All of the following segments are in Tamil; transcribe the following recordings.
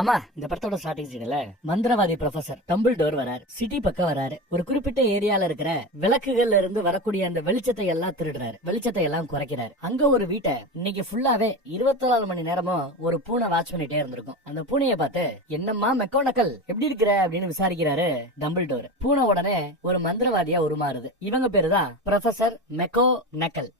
ஆமா, இந்த படத்தோட ஸ்டார்டிங் சீன்ல மந்திரவாதி ப்ரொஃபசர் டம்பிள்டோர் வராரு. சிட்டி பக்கம் வராரு. ஒரு குறிப்பிட்ட ஏரியால இருக்கிற விளக்குகள்ல இருந்து வரக்கூடிய அந்த வெளிச்சத்தை எல்லாம் திருடுறாரு. வெளிச்சத்தை எல்லாம் குறைக்கிறாரு. அங்க ஒரு வீட்டை இன்னைக்கு ஃபுல்லாவே 24 மணி நேரமும் ஒரு பூனை வாட்ச் பண்ணிட்டே இருந்திருக்கும். அந்த பூனையை பார்த்து, என்னம்மா மெக்கோனக்கல், எப்படி இருக்கிற அப்படின்னு விசாரிக்கிறாரு டம்பிள்டோர். பூனை உடனே ஒரு மந்திரவாதியா உருமாறுது. இவங்க பேரு தான் ப்ரொஃபசர் மெக்கோனக்கல்.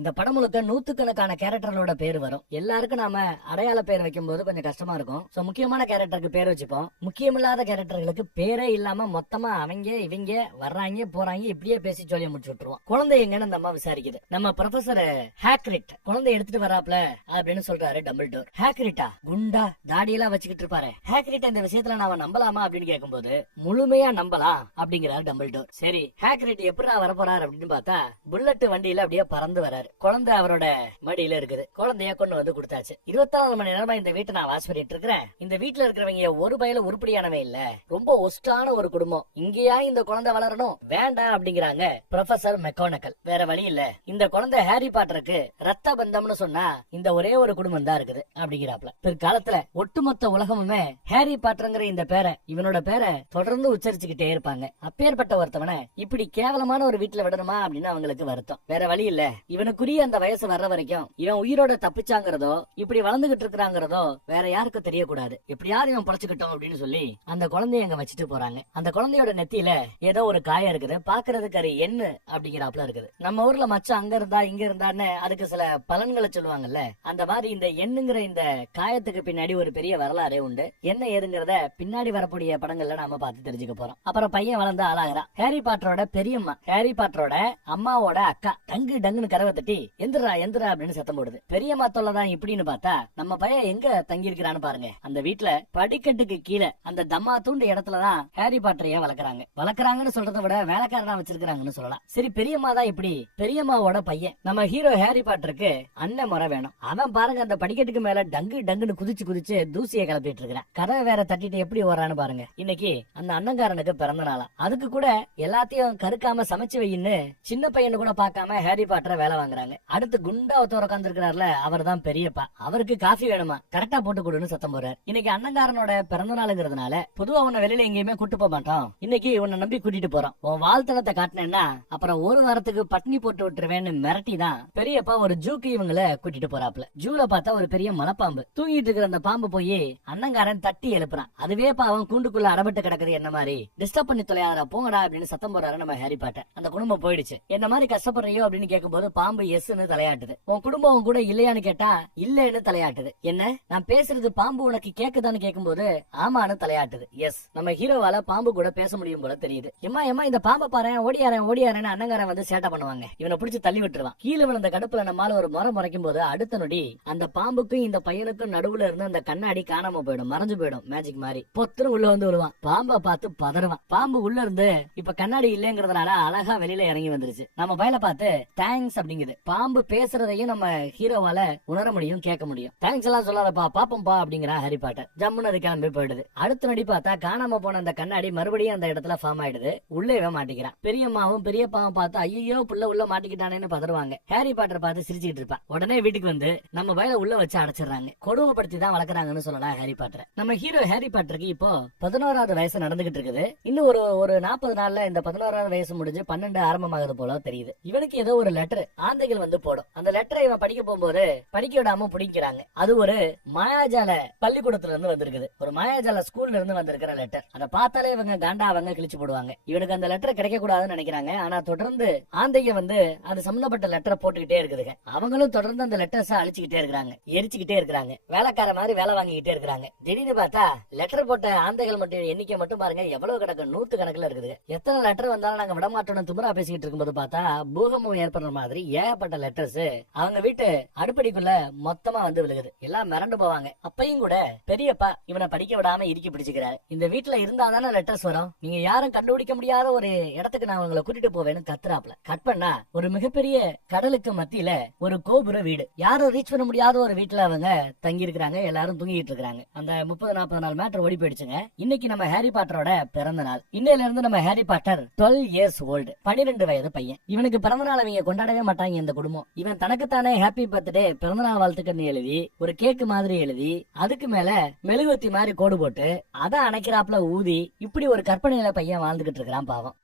இந்த படம் முழுக்க நூத்துக்கணக்கான கேரக்டர்களோட பேர் வரும். எல்லாருக்கும் நாம அடையாள பேர் வைக்கும் போது கொஞ்சம் கஷ்டமா இருக்கும். முக்கியமான கேரக்டருக்கு பேர் வச்சுப்போம். முக்கியமில்லாத கேரக்டர்களுக்கு பேரே இல்லாம மொத்தமா அவங்க இவங்க வர்றாங்க போறாங்க இப்படியே பேசி சொல்லி முடிச்சு விட்டுருவோம். குழந்தை எங்கன்னு அந்த அம்மா விசாரிக்குது. நம்ம ப்ரொஃபசர் ஹேக்ரிட் குழந்தை எடுத்துட்டு வராப்ல அப்படின்னு சொல்றாரு டம்பிள்டோர். ஹேக்ரிட்டா குண்டா தாடியெல்லாம் வச்சுக்கிட்டு இருப்பாரு. ஹேக்ரிட் இந்த விஷயத்துல நாம நம்பலாமா அப்படின்னு கேட்கும்போது முழுமையா நம்பலாம் அப்படிங்கிறாரு டம்பிள்டோர். சரி, ஹேக்ரிட் எப்படி வரப்போறாரு அப்படின்னு பார்த்தா புல்லட் வண்டியில அப்படியே பறந்து வராரு. குழந்தை அவரோட மடியில இருக்குது. குழந்தைய கொண்டு வந்து கொடுத்தாச்சு. 24 மணி நேரமா இந்த வீட்டை நான் வாட்ச் பண்ணிட்டு இருக்கிறேன். இந்த வீட்டுல இருக்கிறவங்க ஒரு பயில உருப்படியானவே இல்ல. ரொம்ப ஒஸ்டான ஒரு குடும்பம். இங்கேயா இந்த குழந்தை வளரணும்? வேண்டாம் அப்படிங்கிறாங்க ப்ரொஃபசர் மெக்கோனக்கல். வேற வழி இல்ல. இந்த குழந்தை ஹாரி பாட்டருக்கு ரத்த பந்தம்னு சொன்னா இந்த ஒரே ஒரு குடும்பம் தான் இருக்குது அப்படிங்கிறாப்ல. பிற்காலத்துல ஒட்டுமொத்த உலகமுமே ஹாரி பாட்டருங்கிற இந்த பேரை, இவனோட பேரை தொடர்ந்து உச்சரிச்சுக்கிட்டே இருப்பாங்க. அப்பேற்பட்ட ஒருத்தவனை இப்படி கேவலமான ஒரு வீட்டுல விடணுமா அப்படின்னு அவங்களுக்கு வருத்தம். வேற வழி இல்ல. இவனுக்குரிய அந்த வயசு வர்ற வரைக்கும் இவன் உயிரோட தப்பிச்சாங்கிறதோ இப்படி வளர்ந்துகிட்டு இருக்கிறாங்கிறதோ வேற யாருக்கும் தெரியக்கூடாது. எப்படியாவது இவன் பழச்சுக்கிட்டோம் அப்படின்னு சொல்லி அந்த குழந்தைய அங்க வச்சுட்டு போறாங்க. அந்த குழந்தையோட நெத்தியில ஏதோ ஒரு காயம் இருக்குது. பாக்குறதுக்கு அது என்ன அப்படிங்கிறாப்ல இருக்குது. நம்ம ஊர்ல மச்சம் அங்க இருந்தா இங்க இருந்தான்னு அதுக்கு சில பலன்களை சொல்லுவாங்கல்ல, அந்த மாதிரி இந்த எண்ணுங்கிற இந்த காயத்துக்கு பின்னாடி ஒரு பெரிய வரலாறே உண்டு. என்ன ஏதுங்கிறத பின்னாடி வரக்கூடிய படங்கள்ல நாம பார்த்து தெரிஞ்சுக்க போறோம். அப்புறம் பையன் வளர்ந்து ஆளாகிறான். ஹாரி பாட்டரோட பெரியம்மா, ஹாரி பாட்டரோட அம்மாவோட அக்கா டங்கு டங்குன்னு கரவை தட்டி எந்திரா எந்திரா அப்படின்னு சத்தம் போடுது. பெரியம்மா தொல்லதான் இப்படின்னு பார்த்தா நம்ம பையன் எங்க தங்கி இருக்கிறான்னு பாருங்க. அந்த வீட்டுல படிக்கட்டுக்கு கீழே அந்த தம்மா தூண்டு இடத்துலதான் ஹாரி பாட்டரைய வளர்க்கறாங்கன்னு சொல்றதை விட வேலைக்காரனா வச்சிருக்காங்கன்னு சொல்லலாம். சரி, பெரியம்மா தான் இப்படி. பெரியம்மாவோட பையன் நம்ம ஹீரோ ஹாரி பாட்டருக்கு அண்ணன் முறை வேணும். அவன் பாருங்க அந்த படிக்கட்டுக்கு மேல டங்கு டங்குன்னு குதிச்சு தூசியை கிளப்பிட்டு இருக்கிறான். கதவை வேற தட்டிட்டு எப்படி ஓடுறான்னு பாருங்க. இன்னைக்கு அந்த அண்ணங்காரனுக்கு பிறந்த நாளா. அதுக்கு கூட எல்லாத்தையும் கருக்காம சமைச்சு வையின்னு சின்ன பையனு கூட பாக்காம ஹாரி பாட்டரை வேலை வாங்குறாங்க. அடுத்து குண்டா ஒருத்தர் உட்கார்ந்து இருக்கிறார்ல, அவர் தான் பெரியப்பா. அவருக்கு காஃபி வேணுமா, கரெக்டா போட்டு கொடுன்னு சத்தம் போறாரு. இன்னைக்கு அண்ணங்காரனோட பிறந்த நாளுங்கிறதுனால பொதுவா உன்னை வெளியில எங்கேயுமே கூட்டு போக மாட்டோம். இன்னைக்கு உன்னை நம்பி கூட்டிட்டு போறோம். உன் வாழ்த்தனத்தை காட்டினேன்னா அப்புறம் ஒரு வாரத்துக்கு பட்னி போட்டு விட்டுருவேன்னு மிரட்டி தான் பெரியப்பா ஒரு ஜூக்கு இவங்கள கூட்டிட்டு போறாப்ல. ஜூல பார்த்தா ஒரு பெரிய மலைப்பாம்பு தூங்கிட்டு இருக்கிற அந்த பாம்பு போய் அண்ணங்காரன் தட்டி எழுப்புறான். அதுவே பாவம் கூண்டுக்குள்ள அடபட்டு கிடக்குது. என்ன மாதிரி டிஸ்டர்ப் பண்ணி தொலையாதா போங்கடா அப்படின்னு சத்தம் போறாரு நம்ம ஹாரி பாட்டர். அந்த குடும்பம் போயிடுச்சு. என்ன மாதிரி கஷ்டப்படுறியோ அப்படின்னு கேட்கும்போது பாம்பு எஸ்ன்னு தலையாட்டுது. உன் குடும்பம் கூட இல்லையான்னு கேட்டா இல்லன்னு தலையாட்டுது. என்ன நான் பேசுறது பாம்பு உனக்கு கேக்குதான்னு கேட்கும்போது ஆமான்னு தலையாட்டுது. எஸ், நம்ம ஹீரோவால பாம்பு கூட பேச முடியும் போல தெரியுது. எம்மா இந்த பாம்பை பாரு, ஓடியாரன் அண்ணங்காரன் வந்து சேட்டை பண்ணுவாங்க. இவனை பிடிச்சி தள்ளி விட்டுருவான். கீழே விழுந்த கடுப்புல நம்மால ஒரு முறைக்கும் போது அடுத்த நொடி அந்த பாம்புக்கும் இந்த பையனுக்கும் நடுவுல இருந்து அந்த கண்ணாடி காணாம போயிடும், மறைஞ்சு போயிடும். மேஜிக் மாதிரி பொத்துன்னு உள்ள வந்து விழுவான். பாம்பை பார்த்து பதறுவான். பாம்பு உள்ள இருந்து இப்ப கண்ணாடி இல்லங்கிறதுனால அழகா வெளியில இறங்கி வந்துருச்சு. நம்ம பையல பார்த்து தேங்க்ஸ் அப்படிங்குது. பாம்பு பேசுறதையும் நம்ம ஹீரோவால உணர முடியும், கேட்க முடியும். தேங்க்ஸ் எல்லாம் சொல்லாதப்பா, பாப்பம்பா அப்படிங்கிறான் ஹாரி பாட்டர். ஜம்முன்னு அது கிளம்பி போயிடுது. அடுத்த நடி பார்த்தா காணாம போன அந்த கண்ணாடி மறுபடியும் அந்த இடத்துல ஃபார்ம் ஆயிடுது. உள்ளே மாட்டிக்கிறான். பெரியம்மாவும் பெரியப்பாவும் பார்த்து ஐயோ புள்ள உள்ள மாட்டிக்கிட்டானேன்னு பதறுவாங்க. ஹாரி பாட்டர் பார்த்து சிரிச்சுக்கிட்டு இருப்பான். உடனே வீட்டுக்கு வந்து நம்ம வயல உள்ள வச்சு அடைச்சிடறாங்க. கொடுமைப்படுத்தி தான் வளர்க்குறாங்கன்னு சொல்லலாம் ஹாரி பாட்டர். நம்ம ஹீரோ ஹாரி பாட்டருக்கு இப்போ 11வது வயசு நடந்துகிட்டு இருக்குது. இன்னும் ஒரு 40 நாள்ல இந்த 11வது வயசு முடிஞ்சு 12 ஆரம்பமாகுது போல தெரியுது. இவனுக்கு ஏதோ ஒரு லெட்டர் ஆந்தைகள் வந்து போடும். அந்த லெட்டரை இவன் படிக்க போகும்போது படிக்க விடாம பிடிக்கிறாங்க. அது ஒரு மாயாஜால பள்ளிக்கூடத்துல இருந்து வந்திருக்குது. ஒரு மாயாஜால ஸ்கூல்ல இருந்து வந்திருக்கிற லெட்டர். அதை பார்த்தாலே இவங்க காண்டா அவங்க கிழிச்சு போடுவாங்க. இவனுக்கு அந்த லெட்டர் கிடைக்க கூடாதுன்னு நினைக்கிறாங்க. ஆனா தொடர்ந்து ஆந்தைங்க வந்து அது சம்பந்தப்பட்ட லெட்டரை போட்டுக்கிட்டே இருக்குதுங்க. அவங்களும் தொடர்ந்து அந்த லெட்டர்ஸ் அழிச்சுக்கிட்டே இருக்காங்க, எரிச்சுக்கிட்டே இருக்காங்க. வேலைக்கார மாதிரி வேலை வாங்கிக்கிட்டே இருக்காங்க. திடீர்னு பார்த்தா லெட்டர் போட்ட ஆந்தைகள் மட்டும் எண்ணிக்கை மட்டும் பாருங்க எவ்வளவு கிடக்கு, 100 கணக்குல இருக்குது. எத்தனை லெட்டர் வந்தாலும் நாங்க விடமாட்டோம் திமிரா பேசிக்கிட்டு இருக்கும்போது பார்த்தா பூகம்பம் ஏற்படுற மாதிரி ஏகப்பட்ட லெட்டர்ஸ் அவங்க வீட்டு அடுப்படிக்குள்ள மொத்தமா வந்து விழுகுது. எல்லாம் மிரண்டு போவாங்க. அப்பையும் கூட பெரியப்பா இவனை படிக்க விடாம இறுக்கி பிடிச்சுக்கிறாரு. இந்த வீட்டுல இருந்தாதானே லெட்டர்ஸ் வரும், நீங்க யாரும் கண்டுபிடிக்க முடியாத ஒரு இடத்துக்கு நான் உங்களை கூட்டிட்டு போவேன்னு கத்துறாப்ல. கட் பண்ணா ஒரு மிகப்பெரிய கடலுக்கு மத்தியில ஒரு கோபுர வீடு. யாரும் ரீச் பண்ண முடியாத ஒரு வீட்டுல அவங்க தங்கி இருக்கிறாங்க. எல்லாரும் தூங்கிட்டு இருக்காங்க. அந்த 30-40 நாள் மேட்டர் ஓடி போயிடுச்சுங்க. இன்னைக்கு நம்ம ஹாரி பாட்டரோட பிறந்த நாள். இன்னையில இருந்து நம்ம ஹாரி பாட்டர் 12 இயர்ஸ் ஓல்டு, 12 வயது பையன். இவனுக்கு பிறந்த நாள் அவங்க கொண்டாடவே மாட்டாங்க இந்த குடும்பம். இவன் தனக்குத்தானே ஹாப்பி பர்த்டே பிறந்த நாள் வாழ்த்துக்கன்னு எழுதி ஒரு கேக் மாதிரி எழுதி அதுக்கு மேல மெழுகுவத்தி மாதிரி கோடு போட்டு அதை அணைக்கிறாப்புல ஊதி இப்படி ஒரு கற்பனையில பையன் வாழ்ந்துகிட்டு இருக்கிறான் பாவம்.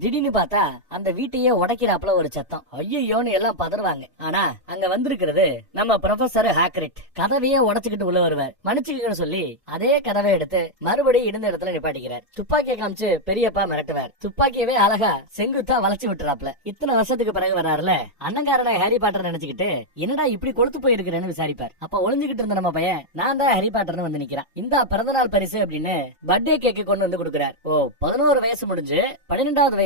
திடீர்னு பார்த்தா அந்த வீட்டையே உடைக்கிறாப்புல ஒரு சத்தம். ஐயோன்னு எல்லாம் பதறுவாங்க. ஆனா அங்க வந்திருக்கிறது நம்ம ப்ரொஃபசர் ஹாக்ரிட். கதவையே உடைச்சுக்கிட்டு உள்ள வருவார். மன்னிச்சுக்கன்னு சொல்லி அதே கதவை எடுத்து மறுபடியும் இருந்த இடத்துல நிப்பாட்டிக்கிறார். துப்பாக்கியை காமிச்சு பெரியப்பா மிரட்டுவார். துப்பாக்கியவே அழகா செங்குத்தா வளைச்சு விட்டுறாப்ல. இத்தனை வருஷத்துக்கு பிறகு வராருல, அண்ணங்காரனை ஹாரி பாட்டர் நினைச்சுக்கிட்டு என்னடா இப்படி கொளுத்து போயிருக்கிறேன்னு விசாரிப்பார். அப்ப ஒளிஞ்சுக்கிட்டு இருந்த நம்ம பையன் நான் தான் ஹாரி பாட்டர்னு வந்து நிக்கிறான். இந்த பிறந்தநாள் பரிசு அப்படின்னு பர்த்டே கேக்கு கொண்டு வந்து கொடுக்கிறார். 11 வயசு முடிஞ்சு 12வது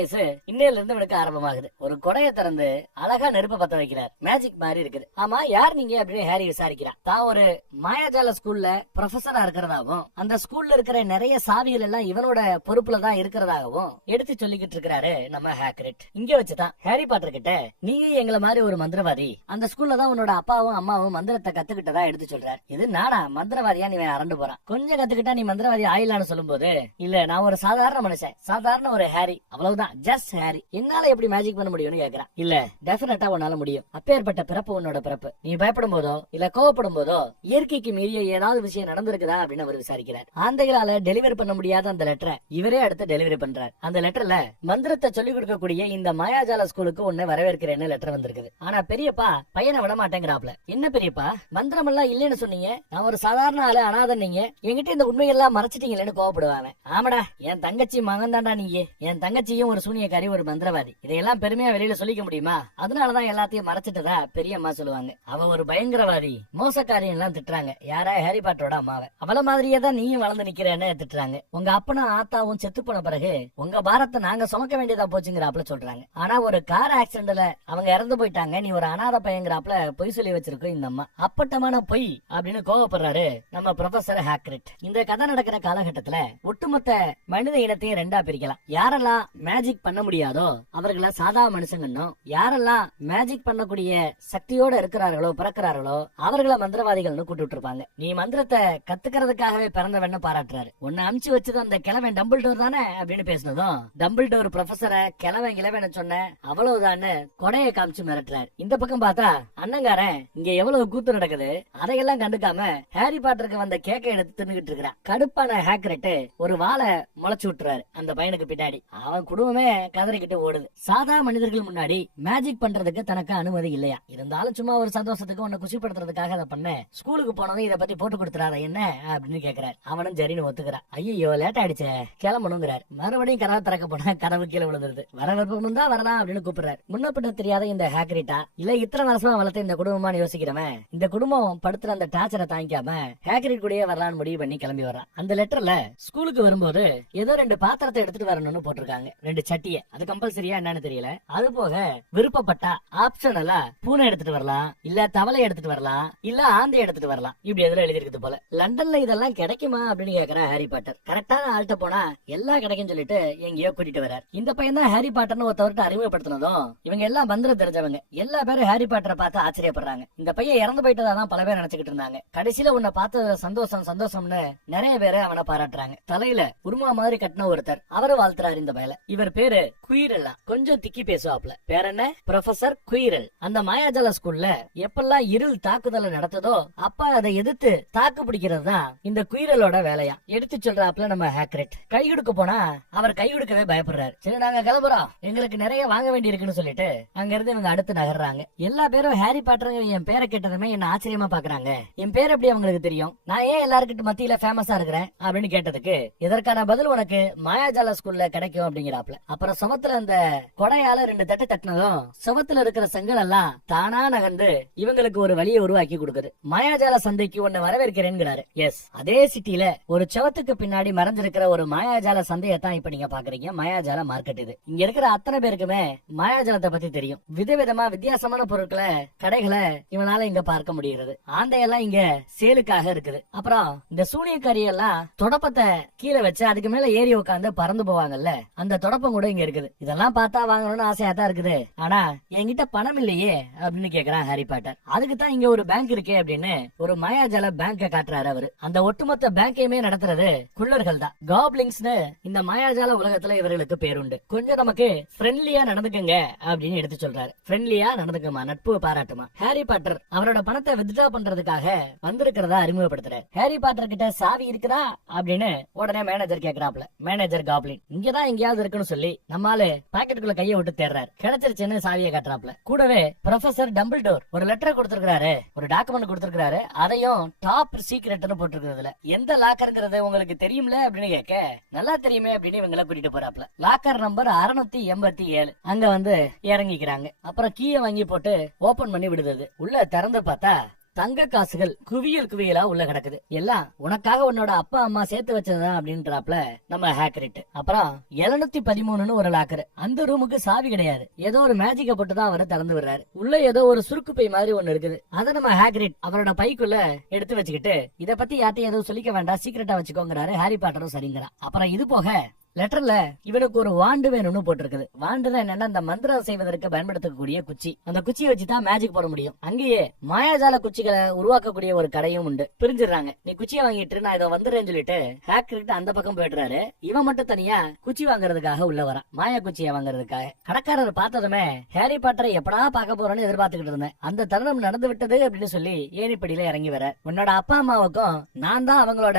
இன்னையில இருந்து இவனுக்கு ஆரம்பமாகுது. ஒரு கொடையை திறந்து அழகா நெருப்ப பத்த வைக்கிறார். மேஜிக் மாதிரி இருக்குது. ஆமா, யார் நீங்க அப்படின்னு ஹாரி விசாரிக்கிறான். தான் ஒரு மாயாஜால ஸ்கூல்ல ப்ரொஃபஸரா இருக்கிறதாவும் அந்த ஸ்கூல்ல இருக்கிற நிறைய சாவிகள் எல்லாம் இவனோட பொறுப்புல தான் இருக்கிறதாகவும் எடுத்து சொல்லிக்கிட்டு இருக்கிறாரு நம்ம ஹாக்ரிட். இங்க வச்சுதான் ஹாரி பாட்டர் கிட்ட நீங்க எங்களை மாதிரி ஒரு மந்திரவாதி, அந்த ஸ்கூல்ல தான் உன்னோட அப்பாவும் அம்மாவும் மந்திரத்தை கத்துக்கிட்டதா எடுத்து சொல்றாரு. இது நானா மந்திரவாதியா? நீ அரண்டு போறான். கொஞ்சம் கத்துக்கிட்டா நீ மந்திரவாதி ஆயிலான்னு சொல்லும் போது, இல்ல நான் ஒரு சாதாரண மனுஷன், சாதாரண ஒரு ஹாரி, அவ்வளவுதான், ஜஸ்ட் ஹாரி. என்னால எப்படி மேஜிக் பண்ண முடியும்னு கேக்குறான். இல்ல, டெஃபினட்டா உன்னால முடியும். அப்பேற்பட்ட பிறப்பு உன்னோட பிறப்பு. நீ பயப்படும் போதோ இல்ல கோவப்படும் போதோ இயற்கைக்கு மீறிய ஏதாவது விஷயம் நடந்திருக்குதா அப்படின்னு அவர் விசாரிக்கிறார். ஆந்தைகளால டெலிவரி பண்ண முடியாத அந்த லெட்டரை இவரே அடுத்து டெலிவரி பண்றார். அந்த லெட்டர்ல மந்திரத்தை சொல்லிக் கொடுக்கக்கூடிய இந்த மாயாஜால ஸ்கூலுக்கு உன்னை வரவேற்கிறேன்னு லெட்டர் வந்திருக்குது. ஆனா பெரியப்பா பையனை விட மாட்டேங்கிறாப்ல. என்ன பெரியப்பா, மந்திரம் எல்லாம் இல்லன்னு சொன்னீங்க, நான் ஒரு சாதாரண ஆளு அனாதன், நீங்க என்கிட்ட இந்த உண்மையெல்லாம் மறைச்சிட்டீங்களேன்னு கோவப்படுவாங்க. ஆமாடா, என் தங்கச்சி மகன் தாண்டா நீங்க. என் தங்கச்சியும் ஒரு சூனியக்காரி, ஒரு மந்திரவாதி. இதையெல்லாம் பெருமையா வெளியில சொல்லிக்க முடியுமா? அதனாலதான் எல்லாத்தையும் மறைச்சிட்டதா பெரியம்மா சொல்லுவாங்க. அவ ஒரு பயங்கரவாதி, மோசக்காரியம் எல்லாம் திட்டுறாங்க. யாரா? ஹாரி பாட்டரோட அம்மாவை. அவள மாதிரியே தான் நீயும் வளர்ந்து நிக்கிறேன்னு திட்டுறாங்க. உங்க அப்பனும் ஆத்தாவும் செத்து போன பிறகு உங்க பாரத்தை நாங்க சுமக்க வேண்டியதா போச்சுங்கிறாப்ல சொல்றாங்க. ஆனா ஒரு கார் ஆக்சிடென்ட்ல அவங்க இறந்து போயிட்டாங்க, நீ ஒரு அனாத பையங்கிறாப்ல பொய் சொல்லி வச்சிருக்கோம் இந்த அம்மா. அப்பட்டமான பொய் அப்படின்னு கோவப்படுறாரு நம்ம ப்ரொஃபசர் ஹாக்ரிட். இந்த கதை நடக்கிற காலகட்டத்துல ஒட்டுமொத்த மனித இனத்தையும் ரெண்டா பிரிக்கலாம். யாரெல்லாம் மேஜிக் பண்ண முடியாதோ அவர்களை சாதா மனுஷங்கன்னும், யாரெல்லாம் மேஜிக் பண்ணக்கூடிய சக்தியோட இருக்கிறார்களோ பிறக்கிறார்களோ அவர்களை மந்திரவாதிகள்னு கூப்பிட்டு இருப்பாங்க. நீ மந்திரத்தை கத்துக்கிறதுக்காகவே பிறந்தவன்னு பாராட்டுறாரு. உன்னை அமுச்சு வச்சது அந்த கிழவன் டம்பிள் டோர் தானே அப்படின்னு பேசினதும், டம்பிள் டோர் ப்ரொஃபசரை கிழவன் சொன்ன அவ்வளவுதான்னு கொடையை காமிச்சு மிரட்டுறாரு. இந்த பக்கம் பார்த்தா அண்ணங்காரன் இங்க எவ்வளவு கூத்து நடக்குது அதையெல்லாம் கண்டுக்காம ஹாரி பாட்டருக்கு வந்த கேக்க எடுத்து தின்னுகிட்டு இருக்கிறான். கடுப்பான ஹாக்ரிட் ஒரு வாளை முளைச்சு விட்டுறாரு அந்த பையனுக்கு பின்னாடி. அவன் குடும்பமே கதறிக்கிட்டு ஓடுது. சாதா மனிதர்கள் முன்னாடி மேஜிக் பண்றதுக்கு தனக்கு அனுமதி இல்லையா? இருந்தாலும் சும்மா ஒரு சந்தோஷத்துக்கு உன்னை குஷிப்படுத்துறதுக்காக அதை பண்ண, ஸ்கூலுக்கு போனதும் இதை பத்தி போட்டு கொடுத்துறாத என்ன அப்படின்னு கேக்குறாரு. அவனும் சரின்னு ஒத்துக்கிறான். ஐயோ லேட் ஆயிடுச்சே கிளம்பணுங்கிறார். மறுபடியும் கதவை திறக்க போனா கதவு கீழே விழுந்துருது. வரவேற்பு தான் வரலாம் அப்படின்னு கூப்பிடுறாரு. முன்னப்பட்ட தெரியாத இந்த ஹாக்ரிட்டா இல்ல இத்தனை வருஷமா வளர்த்த இந்த குடும்பமானு யோசிக்கிறவன் இந்த குடும்பம் படுத்துற அந்த டார்ச்சரை தாங்கிக்காம ஹாக்ரிட் கூடயே வரலான்னு முடிவு பண்ணி கிளம்பி வர்றான். அந்த லெட்டர்ல ஸ்கூலுக்கு வரும்போது ஏதோ 2 பாத்திரத்தை எடுத்துட்டு வரணும்னு போட்டிருக்காங்க, 2 சட்டிய. அது கம்பல்சரியா என்னன்னு தெரியல. அது போக விருப்பப்பட்டா ஆப்ஷனலா பூனை எடுத்துட்டு வரலாம், இல்ல தவளை எடுத்துட்டு வரலாம், இல்ல ஆந்தை எடுத்துட்டு வரலாம், இப்படி எதுல எழுதி இருக்குது போல. லண்டன்ல இதெல்லாம் கிடைக்குமா அப்படின்னு கேக்குற ஹாரி பாட்டர். கரெக்டான ஆள்கிட்ட போனா எல்லாம் கிடைக்கும் சொல்லிட்டு எங்கேயோ கூட்டிட்டு வர்றார். இந்த பையன் தான் ஹாரி பாட்டர்னு ஒருத்தவர்கிட்ட அறிமுகப்படுத்தினதும் இவங்க எல்லாம் மந்திரம் தெரிஞ்சவங்க. எல்லா பேரும் ஹாரி பாட்டரை பார்த்து ஆச்சரியப்படுறாங்க. இந்த பையன் இறந்து போயிட்டதான் பல பேர் நினைச்சுக்கிட்டு இருந்தாங்க. கடைசியில உன்னை பார்த்த சந்தோஷம்னு நிறைய பேரு அவனை பாராட்டுறாங்க. தலையில உருமா மாதிரி கட்டின ஒருத்தர் அவரு வாழ்த்துறாரு இந்த பயல. இவர் பேரு குயிரல். கொஞ்சம் திக்கி பேசுவாப்ல. பேர் என்ன? ப்ரொஃபசர் குயிரல். அந்த மாயாஜால ஸ்கூல்ல எப்பெல்லாம் இருள் தாக்குதல நடத்ததோ அப்ப அதை எதிர்த்து தாக்கு பிடிக்கிறது தான் இந்த குயிரலோட வேலையா எடுத்து சொல்றாப்ல நம்ம ஹாக்ரிட். கை கொடுக்க போனா அவர் கை கொடுக்கவே பயப்படுறாரு. சரி நாங்க கிளம்புறோம், எங்களுக்கு நிறைய வாங்க வேண்டி இருக்குன்னு சொல்லிட்டு அங்க இருந்து இவங்க அடுத்து நகர்றாங்க. எல்லா பேரும் ஹாரி பாட்டருங்கிற என் பேரை கேட்டதுமே என்ன ஆச்சரியமா பாக்குறாங்க. என் பேர் எப்படி அவங்களுக்கு தெரியும், நான் ஏன் எல்லாருக்கிட்ட மத்தியில ஃபேமஸா இருக்கிறேன் அப்படின்னு கேட்டதுக்கு இதற்கான பதில் உனக்கு மாயாஜால ஸ்கூல்ல கிடைக்கும் அப்படிங்கிறாப்ல. அப்புறம் சுமத்துல அந்த கொடையால 2 தட்டு தட்டினதும் சுவத்துல இருக்கிற செங்கல் எல்லாம் தானா நகர்ந்து இவங்களுக்கு ஒரு வழியை உருவாக்கி கொடுக்குது. மாயாஜால சந்தைக்கு ஒன்னு வரவேற்கிறேங்கிறாரு. எஸ், அதே சிட்டில ஒரு சவத்துக்கு பின்னாடி மறைஞ்சிருக்கிற ஒரு மாயாஜால சந்தையை தான் இப்ப நீங்க பாக்குறீங்க. மாயாஜால மார்க்கெட் இது. இங்க இருக்கிற அத்தனை பேருக்குமே மாயாஜாலத்தை பத்தி தெரியும். விதவிதமா வித்தியாசமான பொருட்களை கடைகளை இவனால இங்க பார்க்க முடிகிறது. ஆந்தையெல்லாம் இங்க சேலுக்காக இருக்குது. அப்புறம் இந்த சூனியக்காரி எல்லாம் தொடப்பத்தை கீழே வச்சு அதுக்கு மேல ஏறி உட்காந்து பறந்து போவாங்கல்ல, அந்த தொடப்ப சிற்பம் கூட இங்க இருக்குது. இதெல்லாம் பார்த்தா வாங்கணும்னு ஆசையா தான் இருக்குது. ஆனா என்கிட்ட பணம் இல்லையே அப்படின்னு கேக்குறான் ஹாரி பாட்டர். அதுக்கு தான் இங்க ஒரு பேங்க் இருக்கே அப்படின்னு ஒரு மாயாஜால பேங்க காட்டுறாரு அவரு. அந்த ஒட்டுமொத்த பேங்கையுமே நடத்துறது குள்ளர்கள் தான், காப்லிங்ஸ்னு இந்த மாயாஜால உலகத்துல இவர்களுக்கு பேருண்டு. கொஞ்சம் நமக்கு ஃப்ரெண்ட்லியா நடந்துக்கங்க அப்படின்னு எடுத்து சொல்றாரு. ஃப்ரெண்ட்லியா நடந்துக்கமா, நட்பு பாராட்டுமா. ஹாரி பாட்டர் அவரோட பணத்தை வித்ட்ரா பண்றதுக்காக வந்திருக்கிறதா அறிமுகப்படுத்துறாரு. ஹாரி பாட்டர் கிட்ட சாவி இருக்குதா அப்படின்னு உடனே மேனேஜர் கேக்குறாப்ல. மேனேஜர் காப்லின் இங்கதான் எங்கேயாவது இருக்குன்னு சொல்லி நம்மால பாக்கெட்டுக்குள்ள கைய விட்டு தேடுறாரு. கிடைச்சிருச்சுன்னு சாவியை காட்டுறாப்ல. கூடவே ப்ரொஃபசர் டம்பிள்டோர் ஒரு லெட்டர் கொடுத்திருக்காரு, ஒரு டாக்குமெண்ட் கொடுத்திருக்காரு. அதையும் டாப் சீக்ரெட்னு போட்டிருக்கிறதுல எந்த லாக்கர்ங்கிறது உங்களுக்கு தெரியும்ல அப்படின்னு கேட்க, நல்லா தெரியுமே அப்படின்னு இவங்களை கூட்டிட்டு போறாப்ல. Locker number 687. அங்க வந்து இறங்கிக்கிறாங்க. அப்புறம் கீயை வாங்கி போட்டு ஓபன் பண்ணி விடுது. உள்ள திறந்து பார்த்தா தங்க காசுகள் குவியல் குவியலா உள்ள கிடக்குது. எல்லாம் உனக்காக உன்னோட அப்பா அம்மா சேர்த்து வச்சதுதான் அப்படின்றாப்ல நம்ம ஹேக்ரிட். அப்புறம் 713 ஒரு லாக்கர். அந்த ரூமுக்கு சாவி கிடையாது. ஏதோ ஒரு மேஜிக்க போட்டு தான் அவரை திறந்து விடுறாரு. உள்ள ஏதோ ஒரு சுருக்கு பை மாதிரி ஒண்ணு இருக்குது. அதை நம்ம ஹேக்ரிட் அவரோட பைக்குள்ள எடுத்து வச்சுக்கிட்டு இத பத்தி யார்ட்டையும் எதுவும் சொல்லிக்க வேண்டாம், சீக்கிரட்டா வச்சுக்கோங்கிறாரு. ஹாரி பாட்டரும் சரிங்கிறான். அப்புறம் இது போக லெட்டர்ல இவனுக்கு ஒரு வாண்டு வேணும்னு போட்டிருக்குது. வாண்டுதான் என்னன்னா அந்த மந்திரம் செய்வதற்கு பயன்படுத்தக்கூடிய குச்சி. அந்த குச்சியை வச்சுதான் மேஜிக் போட முடியும். அங்கேயே மாயாஜால குச்சிகளை உருவாக்கக்கூடிய ஒரு கடையும் உண்டு. பிரிஞ்சிடறாங்க. நீ குச்சியை வாங்கிட்டு நான் இதை வந்துடுறேன்னு சொல்லிட்டு ஹேக்ரிட் அந்த பக்கம் போயிடுறாரு. இவன் மட்டும் தனியா குச்சி வாங்குறதுக்காக உள்ள வரான், மாயா குச்சியை வாங்குறதுக்காக. கடைக்காரர் பார்த்ததுமே ஹாரி பாட்டரை எப்படா பார்க்க போறோன்னு எதிர்பார்த்துக்கிட்டு இருந்தேன். அந்த தருணம் நடந்து விட்டது அப்படின்னு சொல்லி ஏணிப்படியில இறங்கி வர, உன்னோட அப்பா அம்மாவுக்கும் நான் தான் அவங்களோட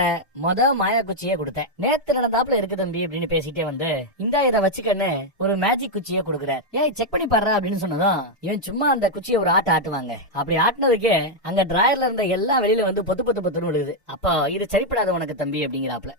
மாயா குச்சியை கொடுத்தேன். நேத்து நடந்தாப்புல இருக்கு தம்பி அப்படின்னு பேசிட்டே வந்து இந்த இதை வச்சுக்கன்னு ஒரு மேஜிக் குச்சியை கொடுக்குறாரு. ஏய் செக் பண்ணி பாரு அப்படின்னு சொன்னதும் இவன் சும்மா அந்த குச்சியை ஒரு ஆட்டுவாங்க. அப்படி ஆட்டினதுக்கு அங்க டிராயர்ல இருந்த எல்லா வெளியில வந்து பொத்து பொத்து பொத்துன்னு விழுகுது. அப்போ இது சரிப்படாத உனக்கு தம்பி அப்படிங்கிறாப்ல.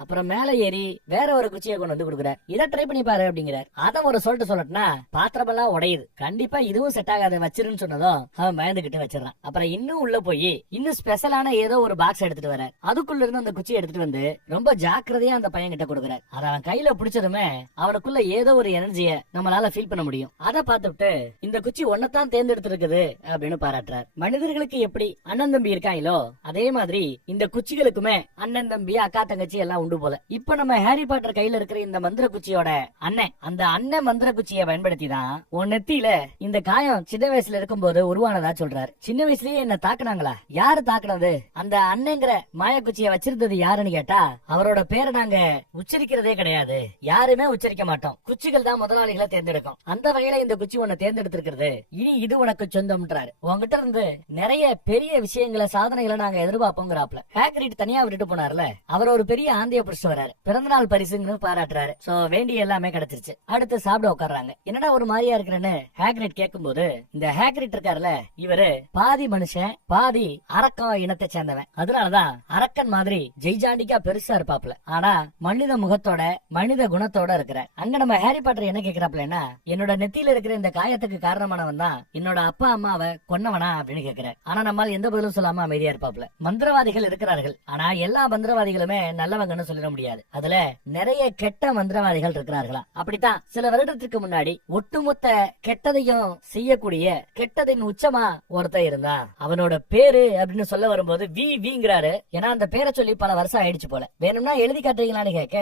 அப்புறம் மேல ஏறி வேற ஒரு குச்சியை கொண்டு வந்து கொடுக்குறாரு. இதை ட்ரை பண்ணி பாரு அப்படிங்கிறார். அத ஒரு சொல்லட்டுனா பாத்திரமெல்லாம் உடையுது. கண்டிப்பா இதுவும் செட் ஆகாத வச்சிருன்னு சொன்னதும் அவன் பயந்துகிட்டு வச்சிடறான். அப்புறம் இன்னும் உள்ள போய் இன்னும் ஸ்பெஷலான ஏதோ ஒரு பாக்ஸ் எடுத்துட்டு வர, அதுக்குள்ள இருந்து அந்த குச்சியை எடுத்துட்டு வந்து ரொம்ப ஜாக்கிரதையா அந்த பையன் கிட்ட கொடுக்குறாரு. அதை அவன் கையில பிடிச்சதுமே அவனுக்குள்ள ஏதோ ஒரு எனர்ஜிய நம்மளால ஃபீல் பண்ண முடியும். அதை பார்த்துட்டு இந்த குச்சி ஒன்னதான் தேர்ந்தெடுத்திருக்குது அப்படின்னு பாராட்டுறாரு. மனிதர்களுக்கு எப்படி அண்ணன் தம்பி இருக்காங்களோ அதே மாதிரி இந்த குச்சிகளுக்குமே அண்ணன் தம்பி அக்கா தங்கச்சி எல்லாம் உண்டு போல. இப்ப நம்ம ஹாரி பாட்டர் கையில இருக்கிற இந்த மந்திர குச்சியோட அண்ணன், அந்த அண்ணன் மந்திர குச்சியை பயன்படுத்தி தான் உன் நெத்தியில இந்த காயம் சின்ன வயசுல இருக்கும் போது உருவானதா சொல்றாரு. சின்ன வயசுலயே என்ன தாக்குனாங்களா? யாரு தாக்குனது? அந்த அண்ணங்கிற மாய குச்சியை வச்சிருந்தது யாருன்னு கேட்டா அவரோட பேரை நாங்க உச்சரிக்கிறதே கிடையாது, யாருமே உச்சரிக்க மாட்டோம். குச்சிகள் தான் முதலாளிகளை தேர்ந்தெடுக்கும். அந்த வகையில இந்த குச்சி உன்னை தேர்ந்தெடுத்திருக்கிறது, இனி இது உனக்கு சொந்தம்ன்றாரு. உங்ககிட்ட இருந்து நிறைய பெரிய விஷயங்களை சாதனைகளை நாங்க எதிர்பார்ப்போங்கிறாப்ல. ஹேக்ரிட் தனியா விட்டுட்டு போனார்ல, அவர் ஒரு பெரிய ஆந்திய புடிச்சு வராரு. பிறந்தநாள் பரிசுன்னு பாராட்டுறாரு. சோ வேண்டிய எல்லாமே கிடைச்சிருச்சு. அடுத்து சாப்பிட உட்கார்றாங்க. என்னடா ஒரு மாதிரியா இருக்கிறேன்னு ஹேக்ரிட் கேட்கும்போது, இந்த ஹேக்ரிட் இருக்காருல இவரு பாதி மனுஷன் பாதி அரக்கன் இனத்தை சேர்ந்தவன். அதனாலதான் அரக்கன் மாதிரி ஜெய்ஜாண்டிக்கா பெருசா இருப்பாப்ல, ஆனா மனித முகத்தோட மனித குணத்தோட இருக்கிறார். அங்க நம்ம ஹாரி பாட்டர் என்ன கேக்குறாப்லன்னா, என்னோட நெத்தியில இருக்கிற இந்த காயத்துக்கு காரணமானவன் தான் என்னோட அப்பா அம்மாவை கொன்னவனா அப்படின்னு கேக்குறாரு. ஆனா நம்மால் எந்த பதிலும் சொல்லாம அமைதியா இருப்பாப்ல. மந்திரவாதிகள் இருக்கிறார்கள், ஆனா எல்லா மந்திரவாதிகளுமே நல்லவங்கன்னு சொல்லிட முடியாது. அதுல நிறைய கெட்ட மந்திரவாதிகள் இருக்கிறார்களா? அப்படித்தான் சில வருடத்துக்கு முன்னாடி ஒட்டுமொத்த கெட்டதையும் செய்யக்கூடிய கெட்டதின் உச்சமா ஒருத்தன் இருந்தான். அவனோட பேரு அப்படின்னு சொல்ல வரும்போது விங்கிறாரு. ஏன்னா அந்த பேரை சொல்லி பல வருஷம் ஆயிடுச்சு போல. வேணும்னா எழுதி காட்டுறீங்களான்னு கேட்க,